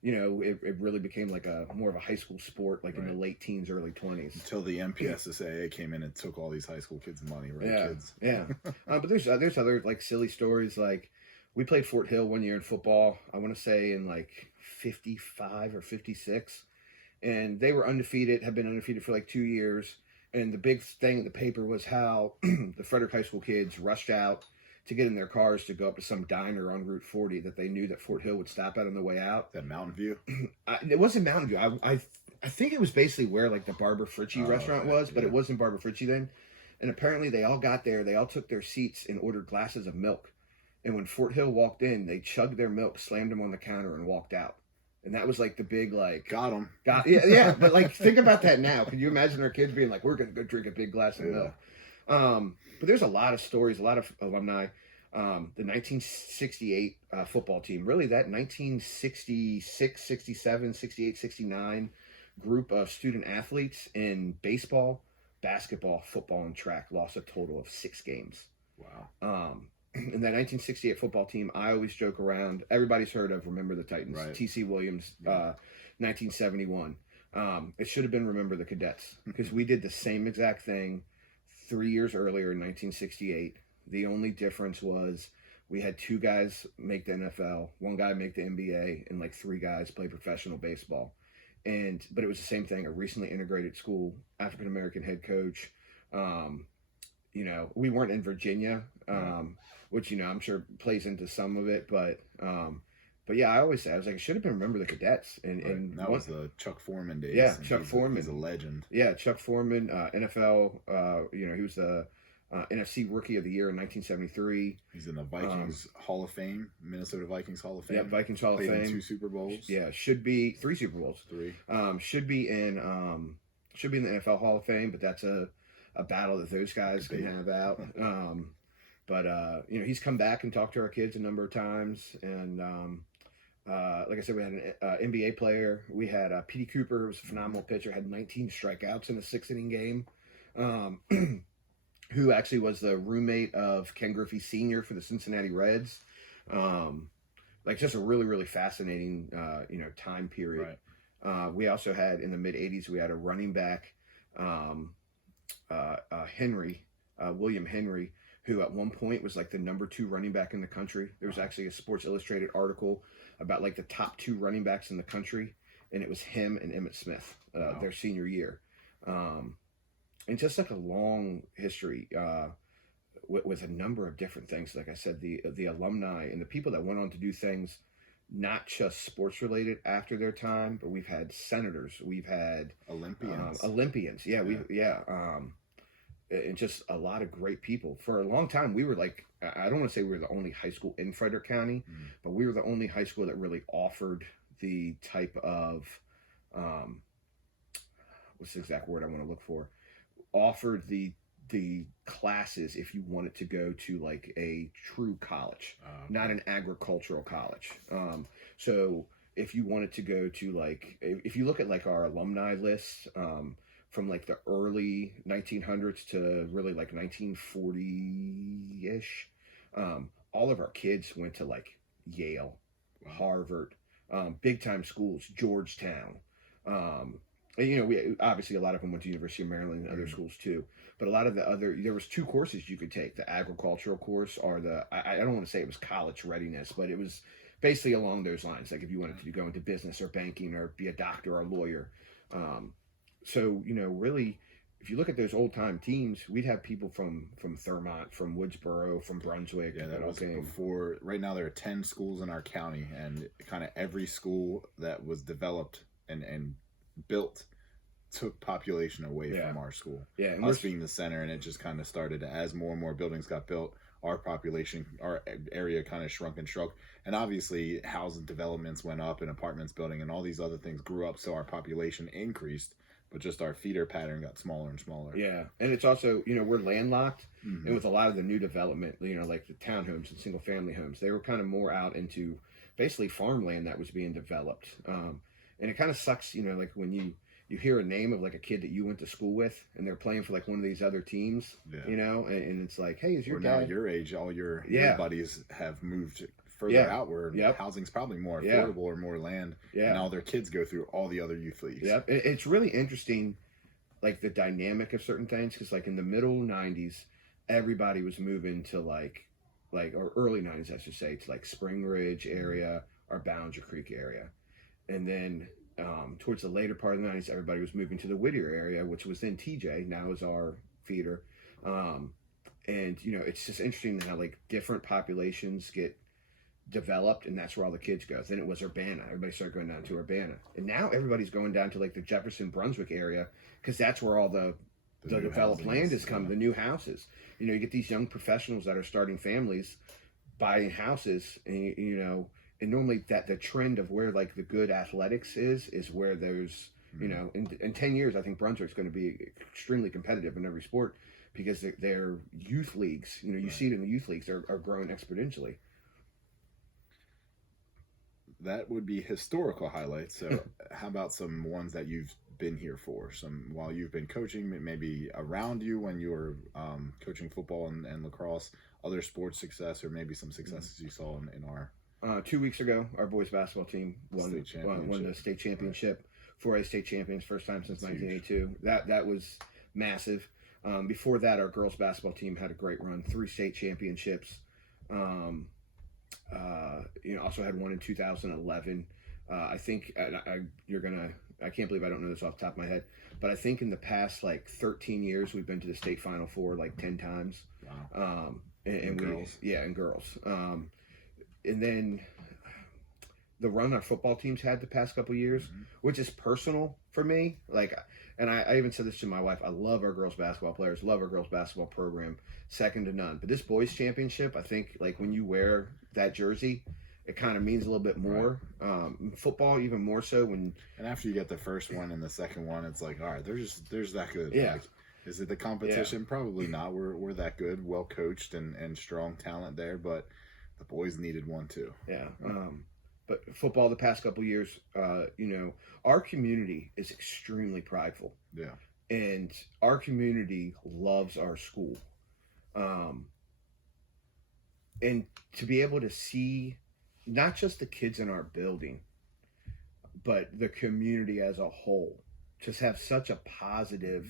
it really became like more of a high school sport, like in the late teens, early 20s. Until the MPSSAA came in and took all these high school kids' money, right? Kids. Yeah. But there's other like silly stories. Like we played Fort Hill one year in football, I want to say in like 55 or 56. And they were undefeated, had been undefeated for like 2 years. And the big thing in the paper was how the Frederick High School kids rushed out to get in their cars to go up to some diner on Route 40 that they knew that Fort Hill would stop at on the way out. That Mountain View? It wasn't Mountain View. I think it was basically where like the Barbara Fritchie restaurant was, but it wasn't Barbara Fritchie then. And apparently they all got there. They all took their seats and ordered glasses of milk. And when Fort Hill walked in, they chugged their milk, slammed them on the counter, and walked out. And that was like the big like got them. Yeah. But like think about that now. Can you imagine our kids being like, "We're gonna go drink a big glass of milk"? But there's a lot of stories, a lot of alumni. The 1968 football team, really that 1966, 67, 68, 69 group of student athletes in baseball, basketball, football, and track lost a total of 6 games. Wow. In that 1968 football team, I always joke around. Everybody's heard of Remember the Titans, right. T.C. Williams, 1971. It should have been Remember the Cadets, because we did the same exact thing 3 years earlier in 1968. The only difference was we had 2 guys make the NFL, 1 guy make the NBA, and like 3 guys play professional baseball. But it was the same thing, a recently integrated school, African-American head coach. We weren't in Virginia, which, I'm sure plays into some of it. But yeah, I always say, I was like, it should have been Remember the Cadets. And that was the Chuck Foreman days. Yeah, Chuck Foreman. He's a legend. Yeah, Chuck Foreman, NFL, he was the NFC Rookie of the Year in 1973. He's in the Vikings Hall of Fame, Minnesota Vikings Hall of Fame. Yeah, Vikings Hall of Fame. In 2 Super Bowls. Yeah, should be 3 Super Bowls. 3. Should be in should be in the NFL Hall of Fame, but that's a battle that those guys can have out. But he's come back and talked to our kids a number of times, and like I said, we had an NBA player. We had Petey Cooper, who was a phenomenal pitcher, had 19 strikeouts in a 6-inning game, who actually was the roommate of Ken Griffey Sr. for the Cincinnati Reds. Just a really, really fascinating, time period. Right. We also had, in the mid-'80s, we had a running back, William Henry, who at one point was like the number 2 running back in the country. There was actually a Sports Illustrated article about like the top 2 running backs in the country, and it was him and Emmitt Smith, their senior year. And just like a long history with a number of different things. Like I said, the alumni and the people that went on to do things not just sports related after their time, but we've had senators, we've had Olympians. And just a lot of great people. For a long time, we were like, I don't want to say we were the only high school in Frederick County, but we were the only high school that really offered the type of, what's the exact word I want to look for? Offered the classes if you wanted to go to like a true college, not an agricultural college. So if you wanted to go to like, if you look at like our alumni lists, from like the early 1900s to really like 1940-ish, all of our kids went to like Yale, Harvard, big time schools, Georgetown. We obviously a lot of them went to University of Maryland and other schools too. But a lot of there was 2 courses you could take: the agricultural course, or I don't want to say it was college readiness, but it was basically along those lines. Like if you wanted to go into business or banking or be a doctor or a lawyer. So, really, if you look at those old-time teams, we'd have people from Thurmont, from Woodsboro, from Brunswick. Yeah, that was before. Right now there are 10 schools in our county, and kind of every school that was developed and built took population away from our school. Yeah, and us being the center, and it just kind of started as more and more buildings got built. Our area kind of shrunk and shrunk. And obviously, housing developments went up and apartments building and all these other things grew up, so our population increased. But just our feeder pattern got smaller and smaller. Yeah, and it's also, we're landlocked, and with a lot of the new development, like the townhomes and single-family homes, they were kind of more out into basically farmland that was being developed. And it kind of sucks, like when you hear a name of like a kid that you went to school with, and they're playing for like one of these other teams, and it's like, hey, is your dad? Now your age, all your buddies have moved further outward. Housing's probably more affordable or more land. And all their kids go through all the other youth leagues. It's really interesting, like the dynamic of certain things, because like in the middle 90s, everybody was moving to or early 90s, I should say, to like Spring Ridge area or Ballinger Creek area. And then towards the later part of the 90s, everybody was moving to the Whittier area, which was then TJ, now is our feeder. And, it's just interesting how like different populations get developed, and that's where all the kids go. Then it was Urbana. Everybody started going down to Urbana, and now everybody's going down to like the Jefferson Brunswick area, because that's where all the developed land is coming. The new houses. You get these young professionals that are starting families, buying houses, and and normally that the trend of where like the good athletics is where there's in 10 years I think Brunswick's going to be extremely competitive in every sport, because their youth leagues. You see it in the youth leagues are growing exponentially. That would be historical highlights. So how about some ones that you've been here for? Some while you've been coaching, maybe around you when you were coaching football and lacrosse, other sports success, or maybe some successes you saw in our... 2 weeks ago, our boys basketball team won the state championship. 4A state champions, first time since 1982. That was massive. Before that, our girls basketball team had a great run, 3 state championships. Also had one in 2011. I think I can't believe I don't know this off the top of my head, but I think in the past like 13 years we've been to the state Final Four like 10 times. Wow. And girls. And girls. And then the run our football teams had the past couple years, which is personal for me. And I even said this to my wife. I love our girls basketball players, love our girls basketball program, second to none. But this boys championship, I think like when you wear that jersey, it kind of means a little bit more. Football, even more so when. And after you get the first one and the second one, it's like, all right, there's that good. Yeah. Like, is it the competition? Probably not. We're that good, well coached, and strong talent there, but the boys needed one too. Yeah. But football the past couple of years, our community is extremely prideful. Yeah. And our community loves our school. And to be able to see not just the kids in our building, but the community as a whole, just have such a positive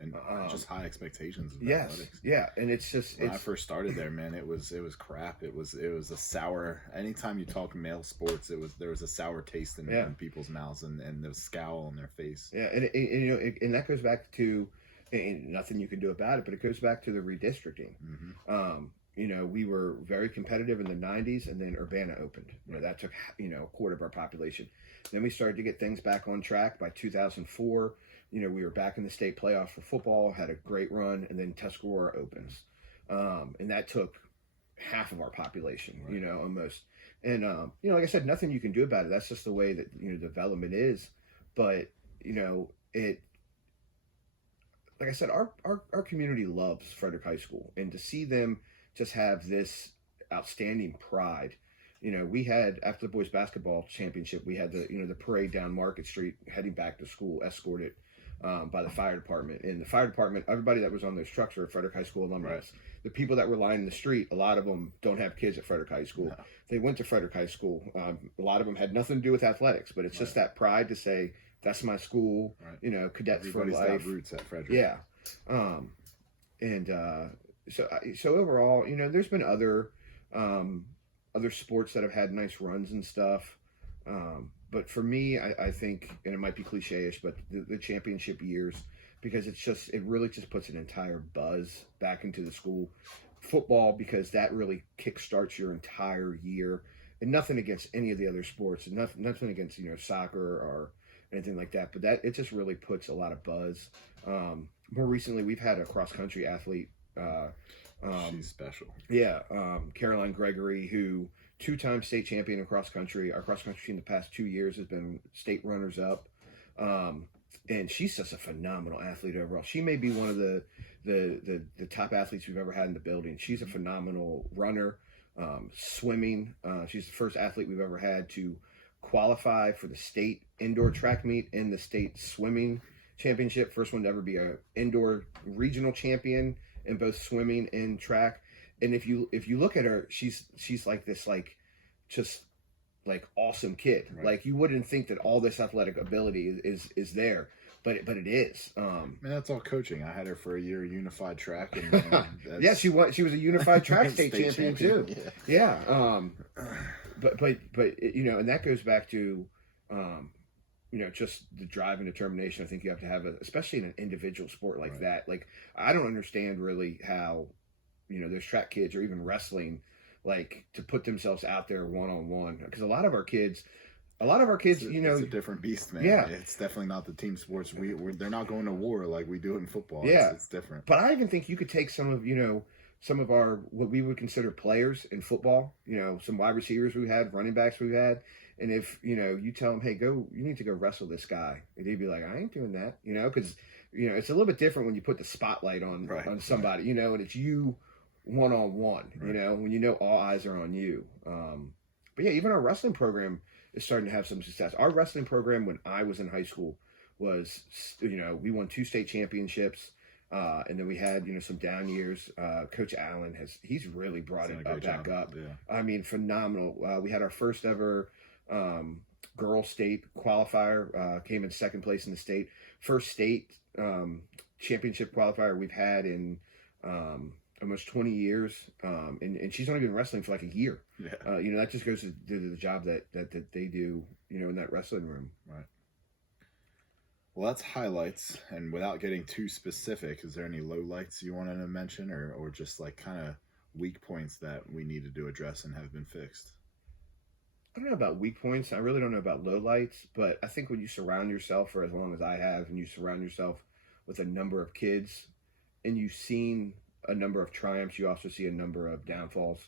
and just high expectations of yes, athletics. Yeah, and it's just when I first started there, man, it was crap. It was a sour. Anytime you talk male sports, there was a sour taste in people's mouths and the scowl on their face. Yeah, and that goes back to and nothing you can do about it, but it goes back to the redistricting. We were very competitive in the 90s, and then Urbana opened. That took a quarter of our population. Then we started to get things back on track by 2004. We were back in the state playoffs for football, had a great run, and then Tuscarora opens. And that took half of our population, almost. And, like I said, nothing you can do about it. That's just the way that, development is. But, like I said, our community loves Frederick High School. And to see them just have this outstanding pride. We had, after the boys basketball championship, we had the parade down Market Street heading back to school, escorted by the fire department. And the fire department, everybody that was on those trucks were Frederick High School alumni. Right. The people that were lining the street, a lot of them don't have kids at Frederick High School. No. They went to Frederick High School. A lot of them had nothing to do with athletics, but it's just that pride to say, that's my school, Cadets for life. Everybody's got roots at Frederick. Yeah. So overall, there's been other sports that have had nice runs and stuff. But for me, I think, and it might be cliche-ish, but the championship years, because it really just puts an entire buzz back into the school. Football, because that really kickstarts your entire year. And nothing against any of the other sports, and nothing against, soccer or anything like that. But it just really puts a lot of buzz. More recently, we've had a cross-country athlete. She's special. Yeah. Caroline Gregory, who 2-time state champion in cross country. Our cross country in the past 2 years has been state runners up. And she's just a phenomenal athlete overall. She may be one of the top athletes we've ever had in the building. She's a phenomenal runner. Swimming. She's the first athlete we've ever had to qualify for the state indoor track meet and the state swimming championship. First one to ever be a indoor regional champion in both swimming and track. And if you look at her, she's like this, just awesome kid. Right. Like, you wouldn't think that all this athletic ability is there, but it is. That's all coaching. I had her for a year unified track, and yeah, she was a unified track state champion too. Yeah. But and that goes back to just the drive and determination I think you have to have, especially in an individual sport like that. Like, I don't understand really how, there's track kids or even wrestling, to put themselves out there one-on-one. Because a lot of our kids, it's a different beast, man. Yeah. It's definitely not the team sports. They're not going to war like we do in football. Yeah. It's different. But I even think you could take some of our, what we would consider players in football, some wide receivers we had, running backs we had. And if, you tell them, hey, you need to go wrestle this guy. And they'd be like, I ain't doing that, because, it's a little bit different when you put the spotlight on somebody, and it's you one-on-one, when all eyes are on you. But yeah, even our wrestling program is starting to have some success. Our wrestling program when I was in high school was, we won 2 state championships. And then we had, some down years. Coach Allen he's really brought it back up. Yeah. I mean, phenomenal. We had our first ever girls state qualifier, came in second place in the state. First state championship qualifier we've had in almost 20 years. And she's only been wrestling for a year. Yeah. That just goes to the job that they do, in that wrestling room. Right. Well, that's highlights, and without getting too specific, is there any lowlights you wanted to mention, or just kind of weak points that we needed to address and have been fixed? I don't know about weak points. I really don't know about lowlights, but I think when you surround yourself for as long as I have, and you surround yourself with a number of kids, and you've seen a number of triumphs, you also see a number of downfalls.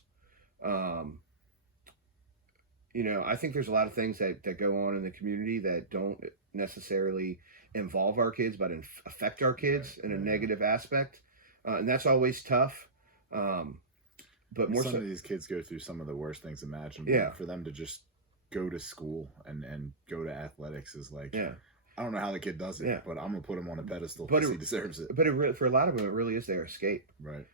I think there's a lot of things that go on in the community that don't necessarily involve our kids, but affect our kids in a negative aspect. And that's always tough. But more some so, of these kids go through some of the worst things imaginable. Yeah. For them to just go to school and go to athletics is like, yeah. I don't know how the kid does it, Yeah. but I'm gonna put him on a pedestal But because he deserves it. But it really, for a lot of them, it really is their escape. Right.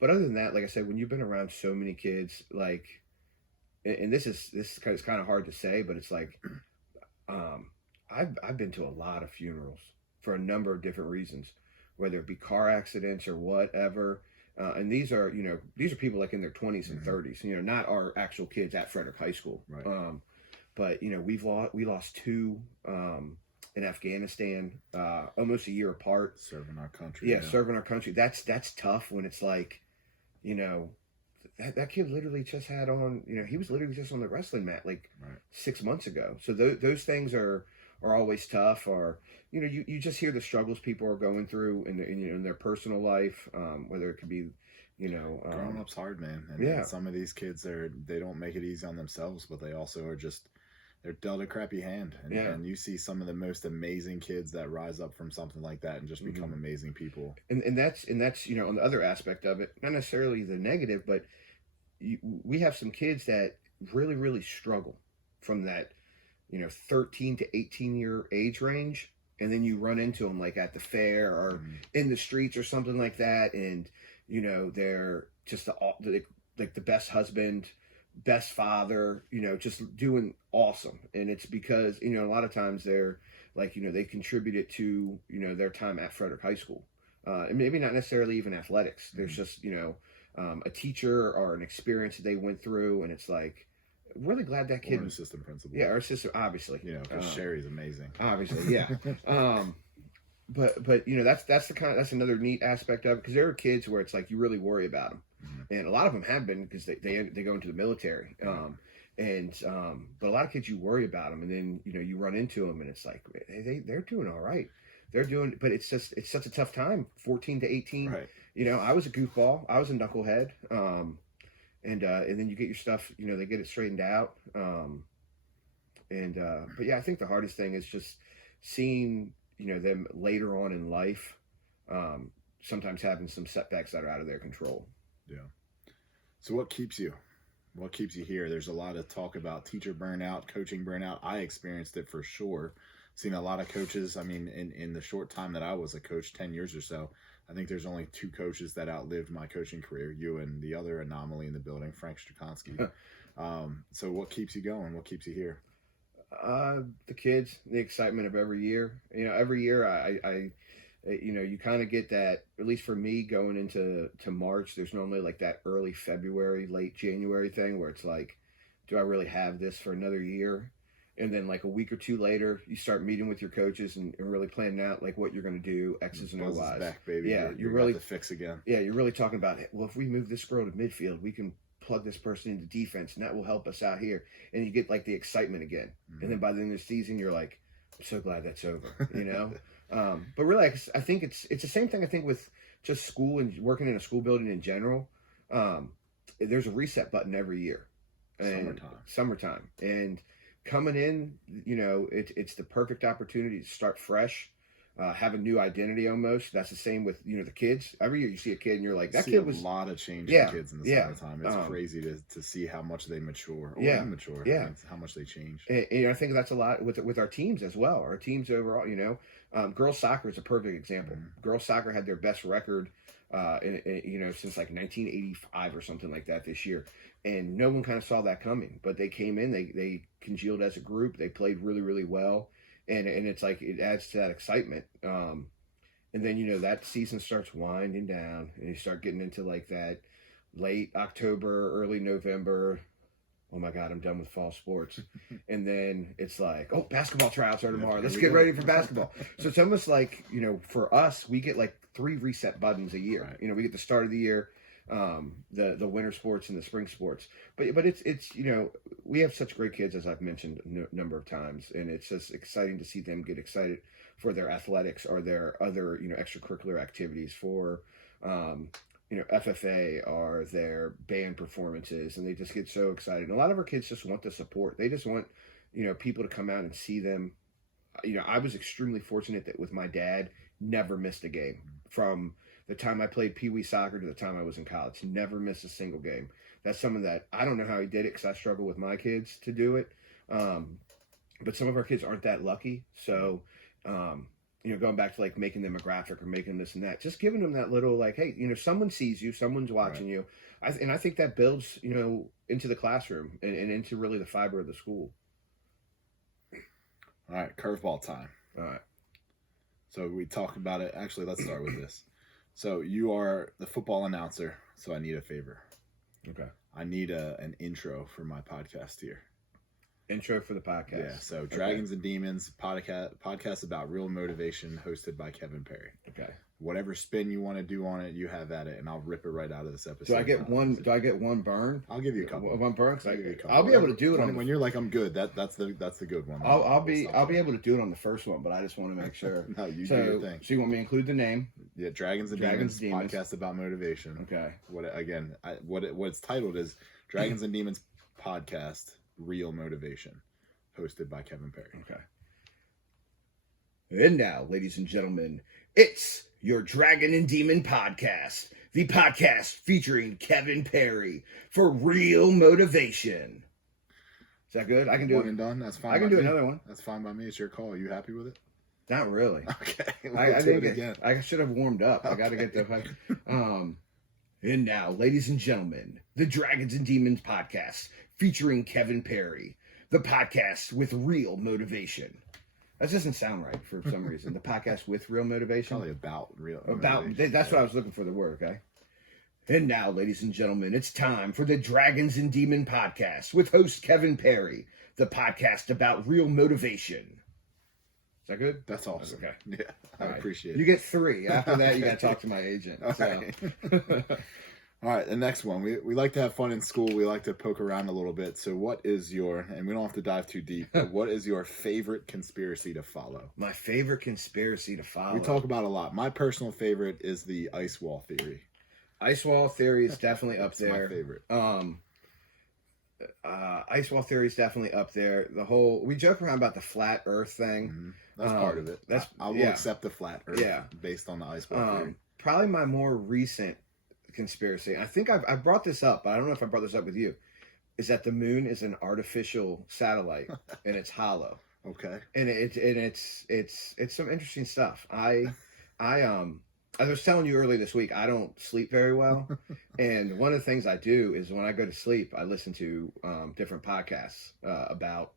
But other than that, like I said, when you've been around so many kids, like, and this is kind of hard to say, but it's like, I've been to a lot of funerals for a number of different reasons, whether it be car accidents or whatever. And these are people like in their 20s and 30s, not our actual kids at Frederick High School. Right. But we lost two in Afghanistan, almost a year apart. Serving our country. Yeah, serving our country. That's tough when it's like, that kid literally just had on, he was literally just on the wrestling mat like 6 months ago. So those things are always tough. Or you just hear the struggles people are going through in their personal life, whether it could be, growing up's hard, man. And some of these kids they don't make it easy on themselves, but they also are just, they're dealt a crappy hand. And you see some of the most amazing kids that rise up from something like that and just become amazing people. And that's on the other aspect of it, not necessarily the negative, but we have some kids that really, really struggle from that 13 to 18 year age range, and then you run into them like at the fair or in the streets or something like that, and they're just the best husband, best father, just doing awesome. And it's because a lot of times they're like, they contributed to their time at Frederick High School, and maybe not necessarily even athletics. There's just a teacher or an experience that they went through, and it's like, really glad that kid. Or an assistant principal. Yeah, our assistant, obviously. Because Sherry's amazing. Obviously, yeah. But that's another neat aspect of it, because there are kids where it's like you really worry about them, and a lot of them have been because they go into the military, but a lot of kids you worry about them, and then you run into them, and it's like they're doing all right. They're doing, but it's such a tough time. 14 to 18. Right. I was a goofball. I was a knucklehead. And then you get your stuff, they get it straightened out. But yeah, I think the hardest thing is just seeing, them later on in life, sometimes having some setbacks that are out of their control. Yeah. So what keeps you here? There's a lot of talk about teacher burnout, coaching burnout. I experienced it for sure. Seen a lot of coaches. I mean, in the short time that I was a coach, 10 years or so, I think there's only two coaches that outlived my coaching career, you and the other anomaly in the building, Frank Strakonsky. So what keeps you going? What keeps you here? The kids, the excitement of every year. Every year I you kind of get that, at least for me, going into March, there's normally like that early February, late January thing where it's like, do I really have this for another year? And then like a week or two later, you start meeting with your coaches and really planning out like what you're going to do, X's and O's. Back, baby. Yeah, you're really to fix again. Yeah, you're really talking about, well, if we move this girl to midfield, we can plug this person into defense, and that will help us out here. And you get like the excitement again. And then by the end of the season, you're like, I'm so glad that's over. But really, I think it's the same thing. I think with just school and working in a school building in general, there's a reset button every year. And summertime. And coming in, it's the perfect opportunity to start fresh, have a new identity almost. That's the same with, the kids. Every year you see a kid and you're like, that kid was... a lot of change in kids in the summertime. It's crazy to see how much they mature or immature. Yeah. How much they change. And I think that's a lot with our teams as well. Our teams overall, girls soccer is a perfect example. Girls soccer had their best record since like 1985 or something like that this year. And no one kind of saw that coming, but they came in, they congealed as a group. They played really, really well. And it's like, it adds to that excitement. And then, that season starts winding down and you start getting into like that late October, early November. Oh my God, I'm done with fall sports. And then it's like, oh, basketball tryouts are tomorrow. Let's get ready for basketball. So it's almost like, for us, we get like 3 reset buttons a year. Right. We get the start of the year, the winter sports and the spring sports. But it's we have such great kids, as I've mentioned a number of times, and it's just exciting to see them get excited for their athletics or their other extracurricular activities, for FFA or their band performances, and they just get so excited. And a lot of our kids just want the support. They just want, people to come out and see them. I was extremely fortunate that with my dad, never missed a game from the time I played Pee Wee soccer to the time I was in college. Never missed a single game. That's something that I don't know how he did it because I struggle with my kids to do it. But some of our kids aren't that lucky. So, going back to like making them a graphic or making this and that, just giving them that little like, hey, someone sees you, someone's watching you. I think that builds, into the classroom and into really the fiber of the school. All right, curveball time. All right. So we talked about it. Actually, let's start with this. So you are the football announcer, so I need a favor. Okay. I need an intro for my podcast here. Intro for the podcast. Yeah, so Dragons and Demons, podcast about real motivation, hosted by Kevin Perry. Okay. Whatever spin you want to do on it, you have at it, and I'll rip it right out of this episode. Do I get one burn? I'll give you a couple. One burn? I'll be able to do it when you're like, I'm good. That's the good one. I'll be able to do it on the first one, but I just want to make sure. No, you do your thing. So you want me to include the name? Yeah, Dragons and Demons, podcast about motivation. Okay. What it's titled is Dragons and Demons podcast, real motivation, hosted by Kevin Perry. Okay. And now, ladies and gentlemen, it's your Dragon and Demon podcast, the podcast featuring Kevin Perry for real motivation. Is that good? I can do one and done. That's fine. I can do another one. That's fine by me. It's your call. Are you happy with it? Not really. Okay. I do it again. I should have warmed up. I got to get the. And now, ladies and gentlemen, the Dragons and Demons podcast featuring Kevin Perry, the podcast with real motivation. That doesn't sound right for some reason. The podcast with real motivation. Probably about real. Motivation. That's what I was looking for. The word. Okay. And now, ladies and gentlemen, it's time for the Dragons and Demon podcast with host Kevin Perry, the podcast about real motivation. Is that good? That's awesome. Okay. Yeah, I appreciate it. You get 3. After that, you got to talk to my agent. All right. All right, the next one. We like to have fun in school. We like to poke around a little bit. So what is your, and we don't have to dive too deep, but what is your favorite conspiracy to follow? My favorite conspiracy to follow? We talk about a lot. My personal favorite is the ice wall theory. Ice wall theory is definitely up there. My favorite. Ice wall theory is definitely up there. We joke around about the flat Earth thing. Mm-hmm. That's part of it. I will accept the flat Earth based on the ice wall theory. Probably my more recent conspiracy. I think I brought this up, but I don't know if I brought this up with you. Is that the moon is an artificial satellite and it's hollow. Okay. And it's some interesting stuff. I was telling you earlier this week, I don't sleep very well. And one of the things I do is when I go to sleep, I listen to different podcasts about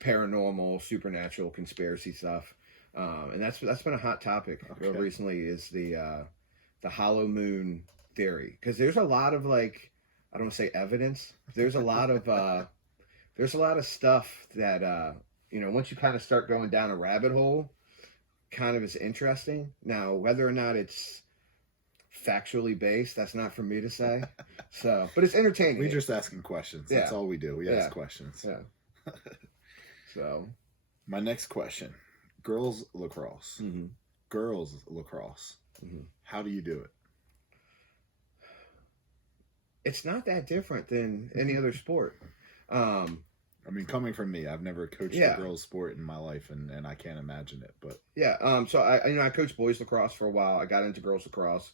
paranormal, supernatural, conspiracy stuff. And that's been a hot topic recently is the hollow moon theory. Because there's a lot of I don't want to say evidence. There's a lot of stuff that, once you kind of start going down a rabbit hole, kind of is interesting. Now, whether or not it's factually based, that's not for me to say. So, but it's entertaining. We're just asking questions. That's all we do. We ask questions. Yeah. So, my next question: girls lacrosse. Mm-hmm. Girls lacrosse. Mm-hmm. How do you do it? It's not that different than any other sport. I mean, coming from me, I've never coached a girls' sport in my life, and I can't imagine it. But so I coached boys lacrosse for a while. I got into girls lacrosse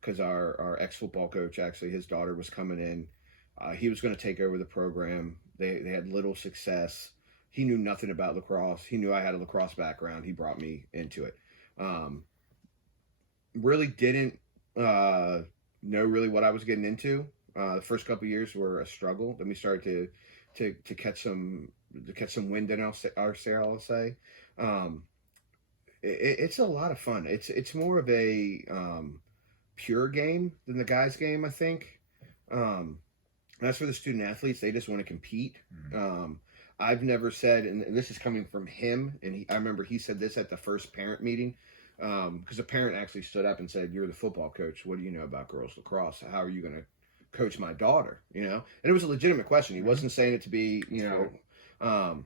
because our ex-football coach, actually, his daughter was coming in. He was going to take over the program. They had little success. He knew nothing about lacrosse. He knew I had a lacrosse background. He brought me into it. Really didn't know really what I was getting into. The first couple of years were a struggle. Then we started to catch some wind in our sail, I'll say. It's a lot of fun. It's more of a pure game than the guys' game, I think. As for the student athletes, they just want to compete. Mm-hmm. I've never said, and this is coming from him, and I remember he said this at the first parent meeting, because a parent actually stood up and said, "You're the football coach. What do you know about girls lacrosse? How are you going to coach my daughter?" And it was a legitimate question. He wasn't saying it to be, and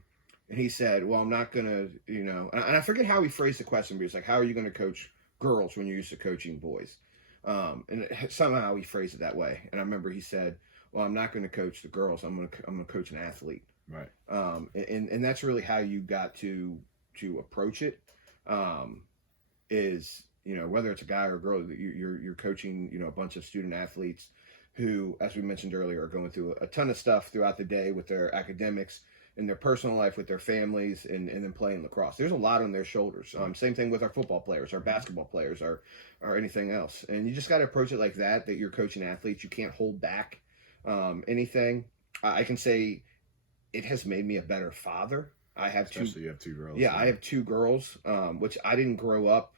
he said, "Well, I'm not going to, and I forget how he phrased the question, but he was like, how are you going to coach girls when you're used to coaching boys?" Somehow he phrased it that way. And I remember he said, well, I'm not going to coach the girls. I'm going to coach an athlete. Right. And that's really how you got to approach it. Is, whether it's a guy or a girl, you're coaching, a bunch of student athletes who, as we mentioned earlier, are going through a ton of stuff throughout the day with their academics and their personal life with their families and then playing lacrosse. There's a lot on their shoulders. Same thing with our football players, our basketball players, or anything else. And you just got to approach it like that you're coaching athletes. You can't hold back anything. I can say it has made me a better father. You have two girls. Yeah, I have two girls, which I didn't grow up.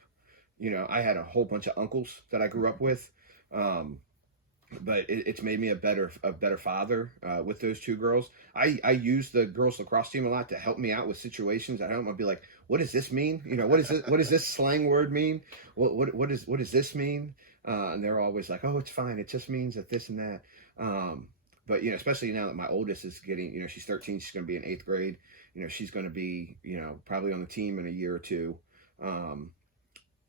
I had a whole bunch of uncles that I grew up with. But it's made me a better father with those two girls. I use the girls lacrosse team a lot to help me out with situations at home. I'll be like, what does this mean? What is it? What does this slang word mean? What does this mean? And they're always like, oh, it's fine. It just means that this and that. But especially now that my oldest is getting, she's 13, she's going to be in 8th grade. She's going to be, probably on the team in a year or two.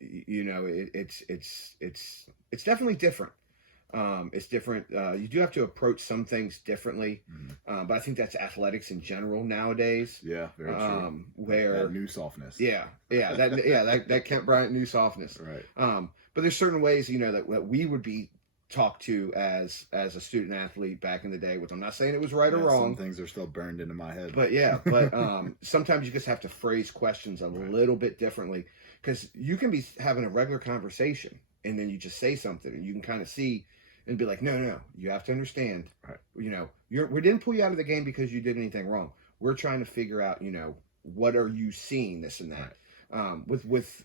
It's definitely different. It's different. You do have to approach some things differently, but I think that's athletics in general nowadays. Yeah, very true. Where that new softness. That Kent Bryant new softness. Right. But there's certain ways that we would be talked to as a student athlete back in the day. Which I'm not saying it was right or wrong. Some things are still burned into my head. But sometimes you just have to phrase questions a little bit differently, because you can be having a regular conversation and then you just say something and you can kind of see. And be like, no, you have to understand. Right. We didn't pull you out of the game because you did anything wrong. We're trying to figure out, what are you seeing, this and that. Right. With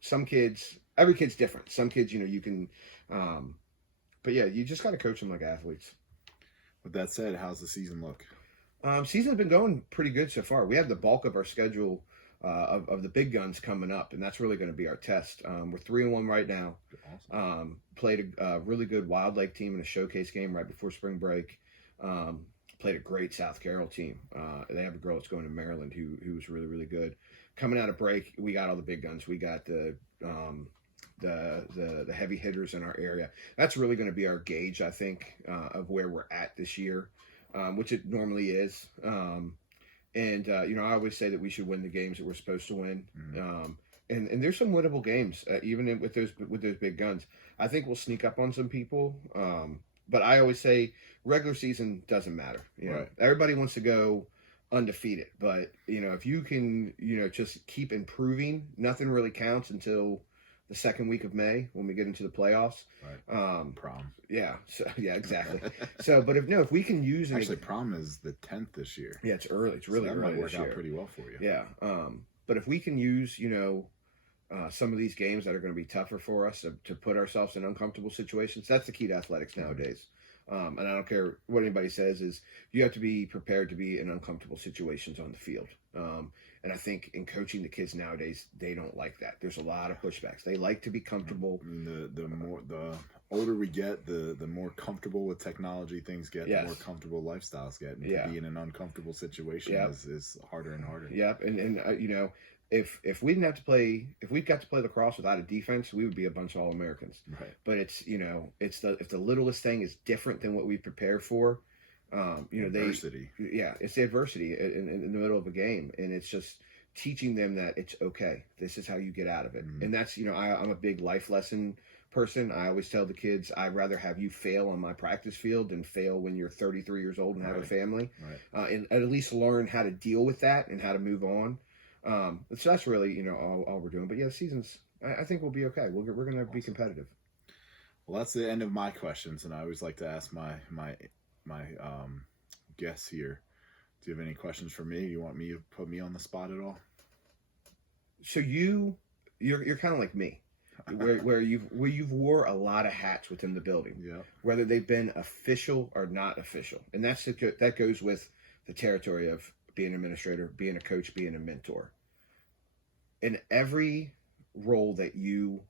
some kids, every kid's different. Some kids, you can, but yeah, you just got to coach them like athletes. With that said, how's the season look? Season's been going pretty good so far. We have the bulk of our schedule of the big guns coming up, and that's really going to be our test. We're 3-1 right now. Awesome. Played a really good Wild Lake team in a showcase game right before spring break. Played a great South Carroll team. They have a girl that's going to Maryland who was really, really good. Coming out of break, we got all the big guns. We got the heavy hitters in our area. That's really going to be our gauge, I think, of where we're at this year, which it normally is. And I always say that we should win the games that we're supposed to win. Mm-hmm. And there's some winnable games, even with those big guns. I think we'll sneak up on some people. But I always say regular season doesn't matter. Right. Everybody wants to go undefeated, but if you can, just keep improving, nothing really counts until the second week of May when we get into the playoffs. Right. Prom. Yeah. So yeah, exactly. But if we can use prom is the 10th this year. Yeah, it's early. It's really early. That might work out pretty well for you. Yeah. But if we can use some of these games that are going to be tougher for us to put ourselves in uncomfortable situations, that's the key to athletics nowadays. And I don't care what anybody says, is you have to be prepared to be in uncomfortable situations on the field. And I think in coaching the kids nowadays, they don't like that. There's a lot of pushbacks. They like to be comfortable. The older we get, the more comfortable with technology things get, the more comfortable lifestyles get. And to be in an uncomfortable situation is harder and harder. Yep. And if we didn't have to play, if we got to play lacrosse without a defense, we would be a bunch of All-Americans. Right. But it's if the littlest thing is different than what we prepare for, adversity. It's the adversity in the middle of a game, and it's just teaching them that it's okay. This is how you get out of it. Mm-hmm. And that's I'm a big life lesson person. I always tell the kids, I'd rather have you fail on my practice field than fail when you're 33 years old and have a family. Right. And at least learn how to deal with that and how to move on. So that's really, all we're doing. But yeah, the season's, I think we'll be okay. We're going to be competitive. Well, that's the end of my questions. And I always like to ask my guests here, do you have any questions for me? You want me to put me on the spot at all? So you're kind of like me, where you've wore a lot of hats within the building, whether they've been official or not official. And that goes with the territory of being an administrator, being a coach, being a mentor. In every role that you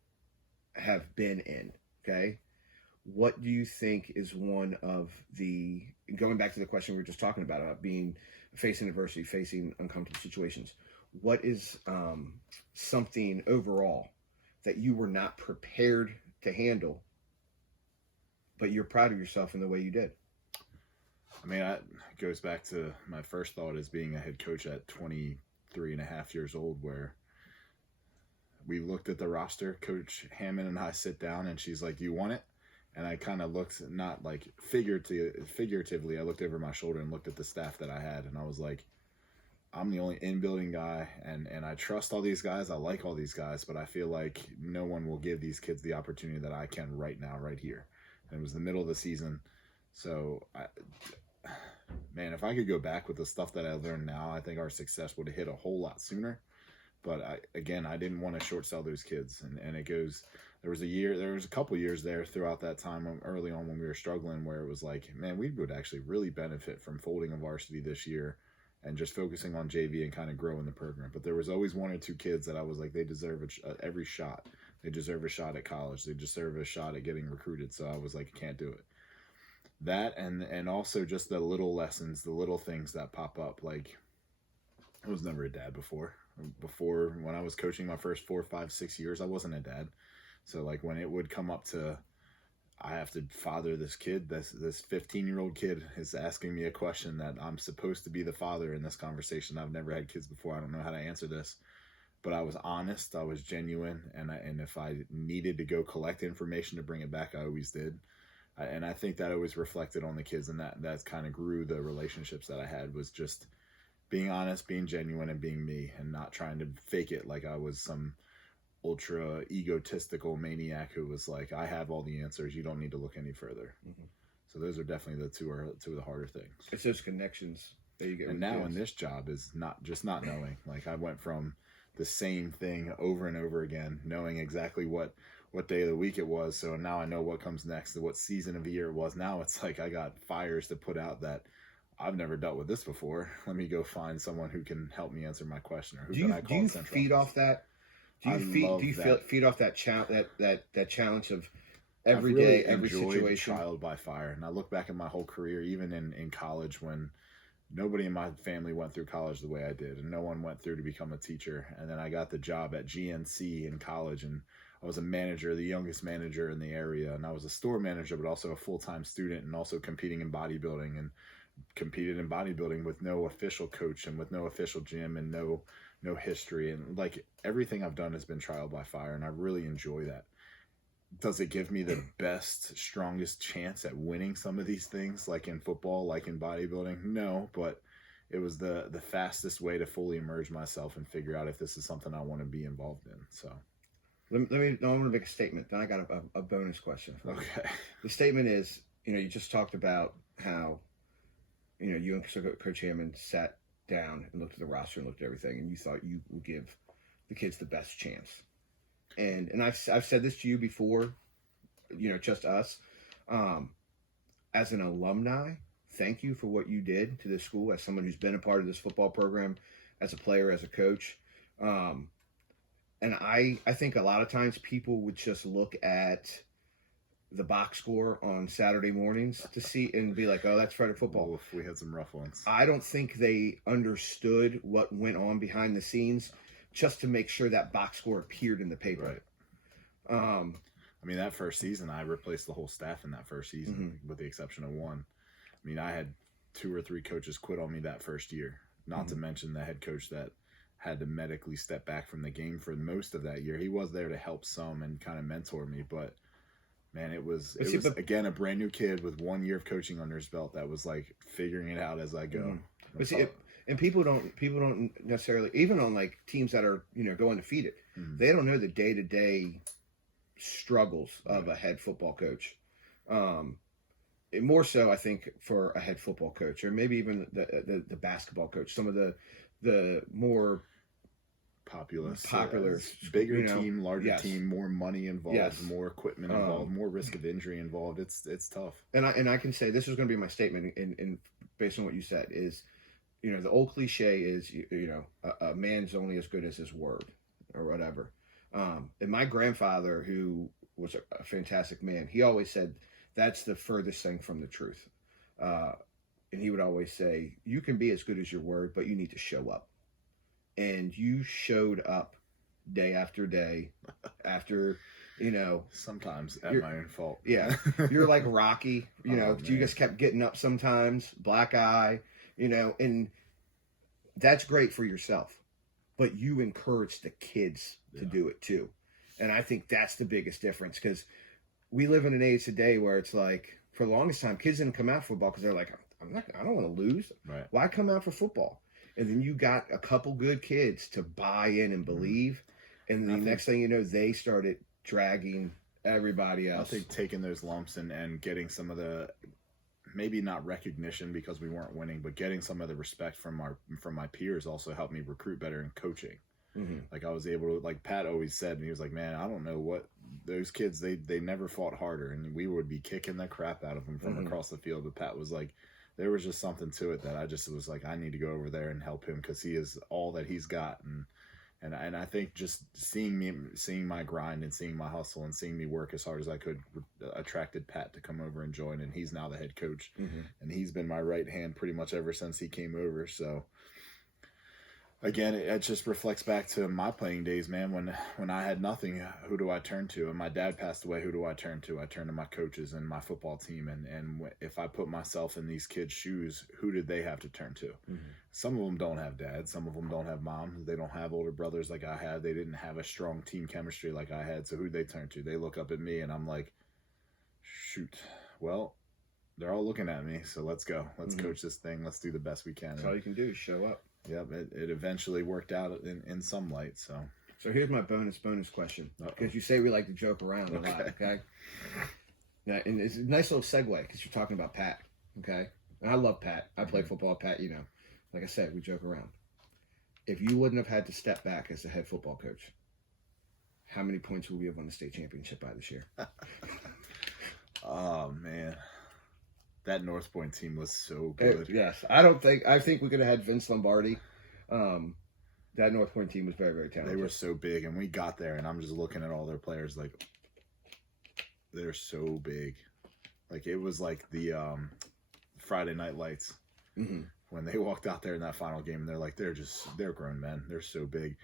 have been in, okay, what do you think is one of the, going back to the question we were just talking about facing adversity, facing uncomfortable situations, what is something overall that you were not prepared to handle but you're proud of yourself in the way you did. I mean, it goes back to my first thought as being a head coach at 23 and a half years old, where we looked at the roster. Coach Hammond and I sit down, and she's like, "Do you want it?" And I kind of looked, not like figuratively, I looked over my shoulder and looked at the staff that I had, and I was like, I'm the only in-building guy, and I trust all these guys. I like all these guys, but I feel like no one will give these kids the opportunity that I can right now, right here. And it was the middle of the season. So, man, if I could go back with the stuff that I learned now, I think our success would have hit a whole lot sooner. But, I didn't want to short sell those kids. And it goes, there was a couple years there throughout that time early on when we were struggling where it was like, man, we would actually really benefit from folding a varsity this year and just focusing on JV and kind of growing the program. But there was always one or two kids that I was like, they deserve every shot. They deserve a shot at college. They deserve a shot at getting recruited. So I was like, I can't do it. That and also just the little lessons, the little things that pop up. Like, I was never a dad before. Before, when I was coaching my first 4, 5, 6 years, I wasn't a dad. So like when it would come up to, I have to father this kid, this 15-year-old kid is asking me a question that I'm supposed to be the father in this conversation. I've never had kids before. I don't know how to answer this, but I was honest. I was genuine. And if I needed to go collect information to bring it back, I always did. And I think that always reflected on the kids, and that's kind of grew the relationships that I had, was just being honest, being genuine, and being me, and not trying to fake it like I was some ultra egotistical maniac who was like, I have all the answers, you don't need to look any further. Mm-hmm. So those are definitely the two of the harder things. It's those connections that you get. And now in this job is not knowing. Like, I went from the same thing over and over again, knowing exactly what day of the week it was. So now I know what comes next, what season of the year it was. Now it's like I got fires to put out that I've never dealt with this before. Let me go find someone who can help me answer my question, or who can I call do you central feed office. Off that? Do you feed off that challenge of every really day, every enjoyed situation? Trial by fire. And I look back at my whole career, even in college, when nobody in my family went through college the way I did, and no one went through to become a teacher. And then I got the job at GNC in college, and I was a manager, the youngest manager in the area, and I was a store manager, but also a full-time student, and also competing in bodybuilding, and competed in bodybuilding with no official coach and with no official gym and no history. And like, everything I've done has been trial by fire, and I really enjoy that. Does it give me the best, strongest chance at winning some of these things, like in football, like in bodybuilding? No, but it was the fastest way to fully immerse myself and figure out if this is something I want to be involved in. So I want to make a statement. Then I got a bonus question for you. Okay. The statement is, you just talked about how, you and Coach Hammond sat down and looked at the roster and looked at everything, and you thought you would give the kids the best chance. And I've said this to you before, just us. As an alumni, thank you for what you did to this school, as someone who's been a part of this football program, as a player, as a coach. And I think a lot of times people would just look at the box score on Saturday mornings to see and be like, oh, that's Frederick football. Oof, we had some rough ones. I don't think they understood what went on behind the scenes just to make sure that box score appeared in the paper. Right. I mean, that first season, I replaced the whole staff in that first season, mm-hmm. with the exception of one. I mean, I had 2 or 3 coaches quit on me that first year, not mm-hmm. to mention the head coach that had to medically step back from the game for most of that year. He was there to help some and kind of mentor me, but man, it was again, a brand new kid with 1 year of coaching under his belt that was like figuring it out as I go. Mm-hmm. But see, and people don't necessarily, even on like teams that are, go undefeated, mm-hmm. they don't know the day-to-day struggles of a head football coach. More so, I think, for a head football coach, or maybe even the basketball coach, some of the more popular, bigger team, larger yes. team, more money involved, yes. more equipment involved, more risk of injury involved. It's tough. And I can say, this is going to be my statement in based on what you said, is, the old cliche is, a man's only as good as his word, or whatever. And my grandfather, who was a fantastic man, he always said, that's the furthest thing from the truth. And he would always say, you can be as good as your word, but you need to show up. And you showed up day after day, after Sometimes at my own fault. Yeah. You're like Rocky, Oh, you just kept getting up sometimes, black eye, and that's great for yourself. But you encourage the kids to do it too. And I think that's the biggest difference, because we live in an age today where it's like, for the longest time, kids didn't come out for football because they're like, I don't want to lose. Right. Why come out for football? And then you got a couple good kids to buy in and believe. And the next thing you know, they started dragging everybody else. I think taking those lumps and getting some of the, maybe not recognition because we weren't winning, but getting some of the respect from my peers also helped me recruit better in coaching. Mm-hmm. Like I was able to, like Pat always said, and he was like, man, I don't know what those kids, they never fought harder, and we would be kicking the crap out of them from across the field. But Pat was like, there was just something to it that I just was like, I need to go over there and help him because he is all that he's got. And I think just seeing my grind and seeing my hustle and seeing me work as hard as I could attracted Pat to come over and join. And he's now the head coach, and he's been my right hand pretty much ever since he came over. So again, it just reflects back to my playing days, man. When I had nothing, who do I turn to? And my dad passed away. Who do I turn to? I turn to my coaches and my football team. And if I put myself in these kids' shoes, who did they have to turn to? Some of them don't have dads. Some of them don't have moms. They don't have older brothers like I had. They didn't have a strong team chemistry like I had. So who they turn to? They look up at me, and I'm like, shoot, well, they're all looking at me. So let's go. Let's coach this thing. Let's do the best we can. That's all you can do is show up. Yep, it eventually worked out in some light. So here's my bonus question. Because you say we like to joke around a lot, okay? Yeah, and it's a nice little segue because you're talking about Pat, okay? And I love Pat. I play football with Pat, Like I said, we joke around. If you wouldn't have had to step back as the head football coach, how many points would we have won the state championship by this year? Oh, man. That North Point team was so good. Yes. I think we could have had Vince Lombardi. That North Point team was very, very talented. They were so big, and we got there, and I'm just looking at all their players like, they're so big. Like, it was like the Friday Night Lights. When they walked out there in that final game, and they're like, they're grown men. They're so big.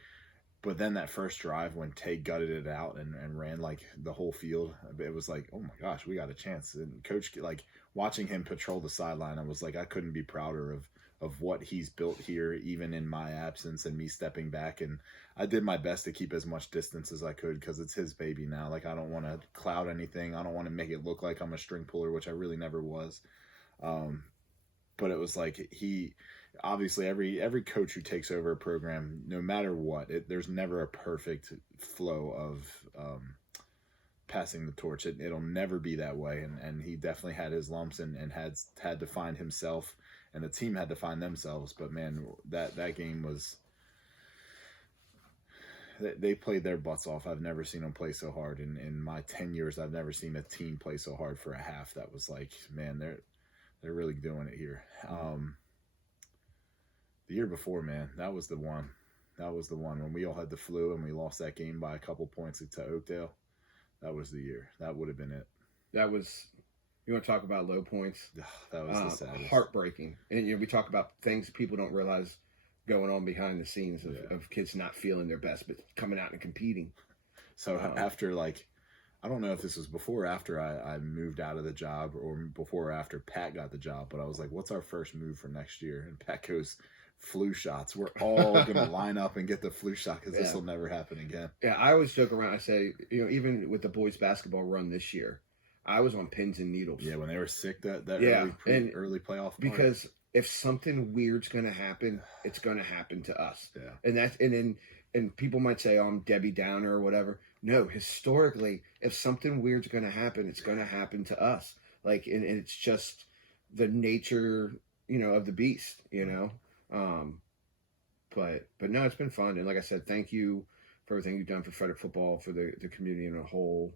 But then that first drive when Tay gutted it out and ran like the whole field, it was like, oh my gosh, we got a chance. And Coach, like watching him patrol the sideline, I was like, I couldn't be prouder of what he's built here, even in my absence and me stepping back. And I did my best to keep as much distance as I could because it's his baby now. Like I don't want to cloud anything. I don't want to make it look like I'm a string puller, which I really never was. But it was like obviously every coach who takes over a program, no matter what, there's never a perfect flow of passing the torch. It'll never be that way, and he definitely had his lumps and had to find himself, and the team had to find themselves. But man, that game was, they played their butts off. I've never seen them play so hard in my 10 years. I've never seen a team play so hard for a half. That was like, man, they're really doing it here. The year before, man, that was the one. That was the one when we all had the flu and we lost that game by a couple points to Oakdale. That was the year. That would have been it. That was, you want to talk about low points? That was the saddest. Heartbreaking. And we talk about things people don't realize going on behind the scenes of kids not feeling their best, but coming out and competing. So after I don't know if this was before or after I moved out of the job or before or after Pat got the job, but I was like, what's our first move for next year? And Pat goes, flu shots. We're all going to line up and get the flu shot because this will never happen again. Yeah, I always joke around. I say, even with the boys basketball run this year, I was on pins and needles. Yeah, when they were sick that early playoff part. Because if something weird's going to happen, it's going to happen to us. Yeah. And people might say, oh, I'm Debbie Downer or whatever. No, historically, if something weird's going to happen, it's going to happen to us. Like, and it's just the nature, of the beast, But no, it's been fun. And like I said, thank you for everything you've done for Frederick football, for the community in a whole,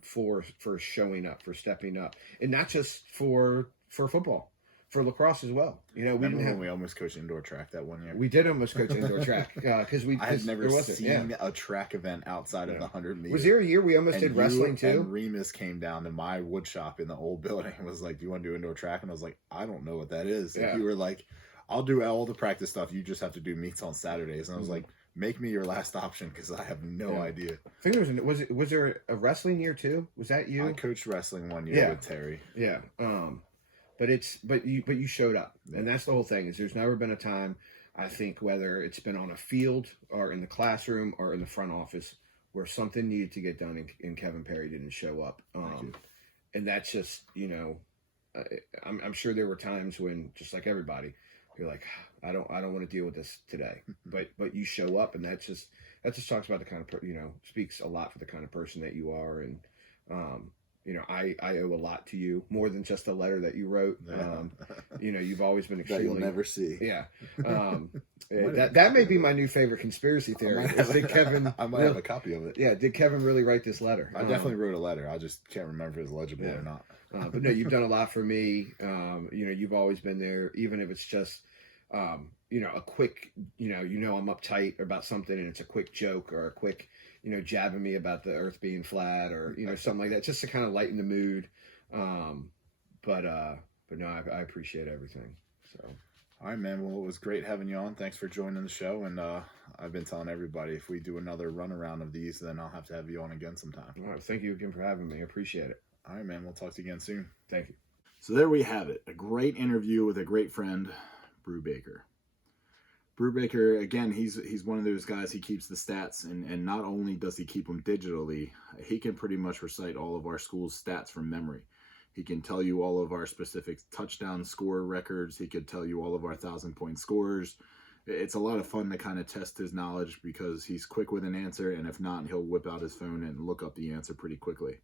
for showing up, for stepping up. And not just for football, for lacrosse as well. We almost coached indoor track that one year. We did almost coach indoor track because I had never seen a track event outside of the 100 meters. Was there a year we almost did wrestling too? And Remus came down to my wood shop in the old building and was like, "Do you want to do indoor track?" And I was like, "I don't know what that is." And you were like, "I'll do all the practice stuff. You just have to do meets on Saturdays." And I was like, make me your last option because I have no idea. I think was there a wrestling year too? Was that you? I coached wrestling one year with Terry. Yeah. But you showed up, and that's the whole thing. Is there's never been a time, I think, whether it's been on a field or in the classroom or in the front office, where something needed to get done and Kevin Perry didn't show up. And that's just, I'm sure there were times when, just like everybody, you're like, I don't want to deal with this today. But you show up, and that just talks about the kind of speaks a lot for the kind of person that you are. And I owe a lot to you, more than just a letter that you wrote. You've always been extremely. That you'll never see. Yeah. That may be my new favorite conspiracy theory. I might have a copy of it. Yeah. Did Kevin really write this letter? I definitely wrote a letter. I just can't remember if it's legible or not. But no, you've done a lot for me. You've always been there, even if it's just, a quick, I'm uptight about something and it's a quick joke or a quick, jabbing me about the earth being flat or, something like that, just to kind of lighten the mood. But no, I appreciate everything. So. All right, man. Well, it was great having you on. Thanks for joining the show. And I've been telling everybody, if we do another run around of these, then I'll have to have you on again sometime. All right. Thank you again for having me. I appreciate it. All right, man. We'll talk to you again soon. Thank you. So there we have it. A great interview with a great friend, Brew Baker. Brew Baker, again, he's one of those guys, he keeps the stats, and not only does he keep them digitally, he can pretty much recite all of our school's stats from memory. He can tell you all of our specific touchdown score records. He could tell you all of our 1,000-point scores. It's a lot of fun to kind of test his knowledge because he's quick with an answer, and if not, he'll whip out his phone and look up the answer pretty quickly.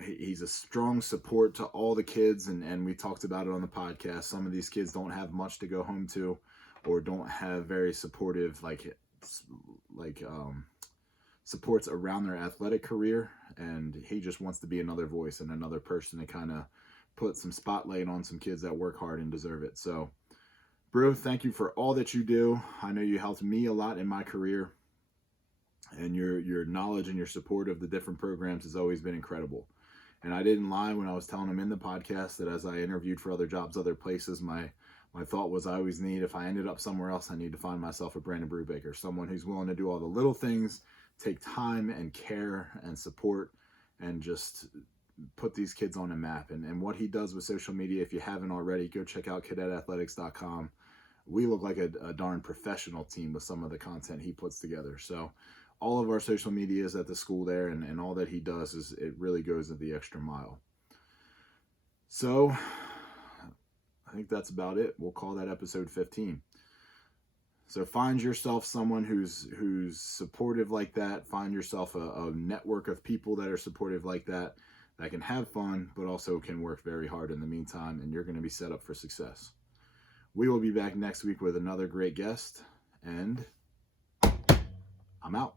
He's a strong support to all the kids, and we talked about it on the podcast. Some of these kids don't have much to go home to, or don't have very supportive supports around their athletic career, and he just wants to be another voice and another person to kind of put some spotlight on some kids that work hard and deserve it. So, Brew, thank you for all that you do. I know you helped me a lot in my career, and your knowledge and your support of the different programs has always been incredible. And I didn't lie when I was telling him in the podcast that as I interviewed for other jobs, other places, my thought was I always need, if I ended up somewhere else, I need to find myself a Brandon Brew Baker, someone who's willing to do all the little things, take time and care and support, and just put these kids on a map. And what he does with social media, if you haven't already, go check out cadetathletics.com. We look like a darn professional team with some of the content he puts together. So all of our social media is at the school there, and all that he does is it really goes the extra mile. So I think that's about it. We'll call that episode 15. So find yourself someone who's supportive like that. Find yourself a network of people that are supportive like that can have fun, but also can work very hard in the meantime, and you're going to be set up for success. We will be back next week with another great guest, and I'm out.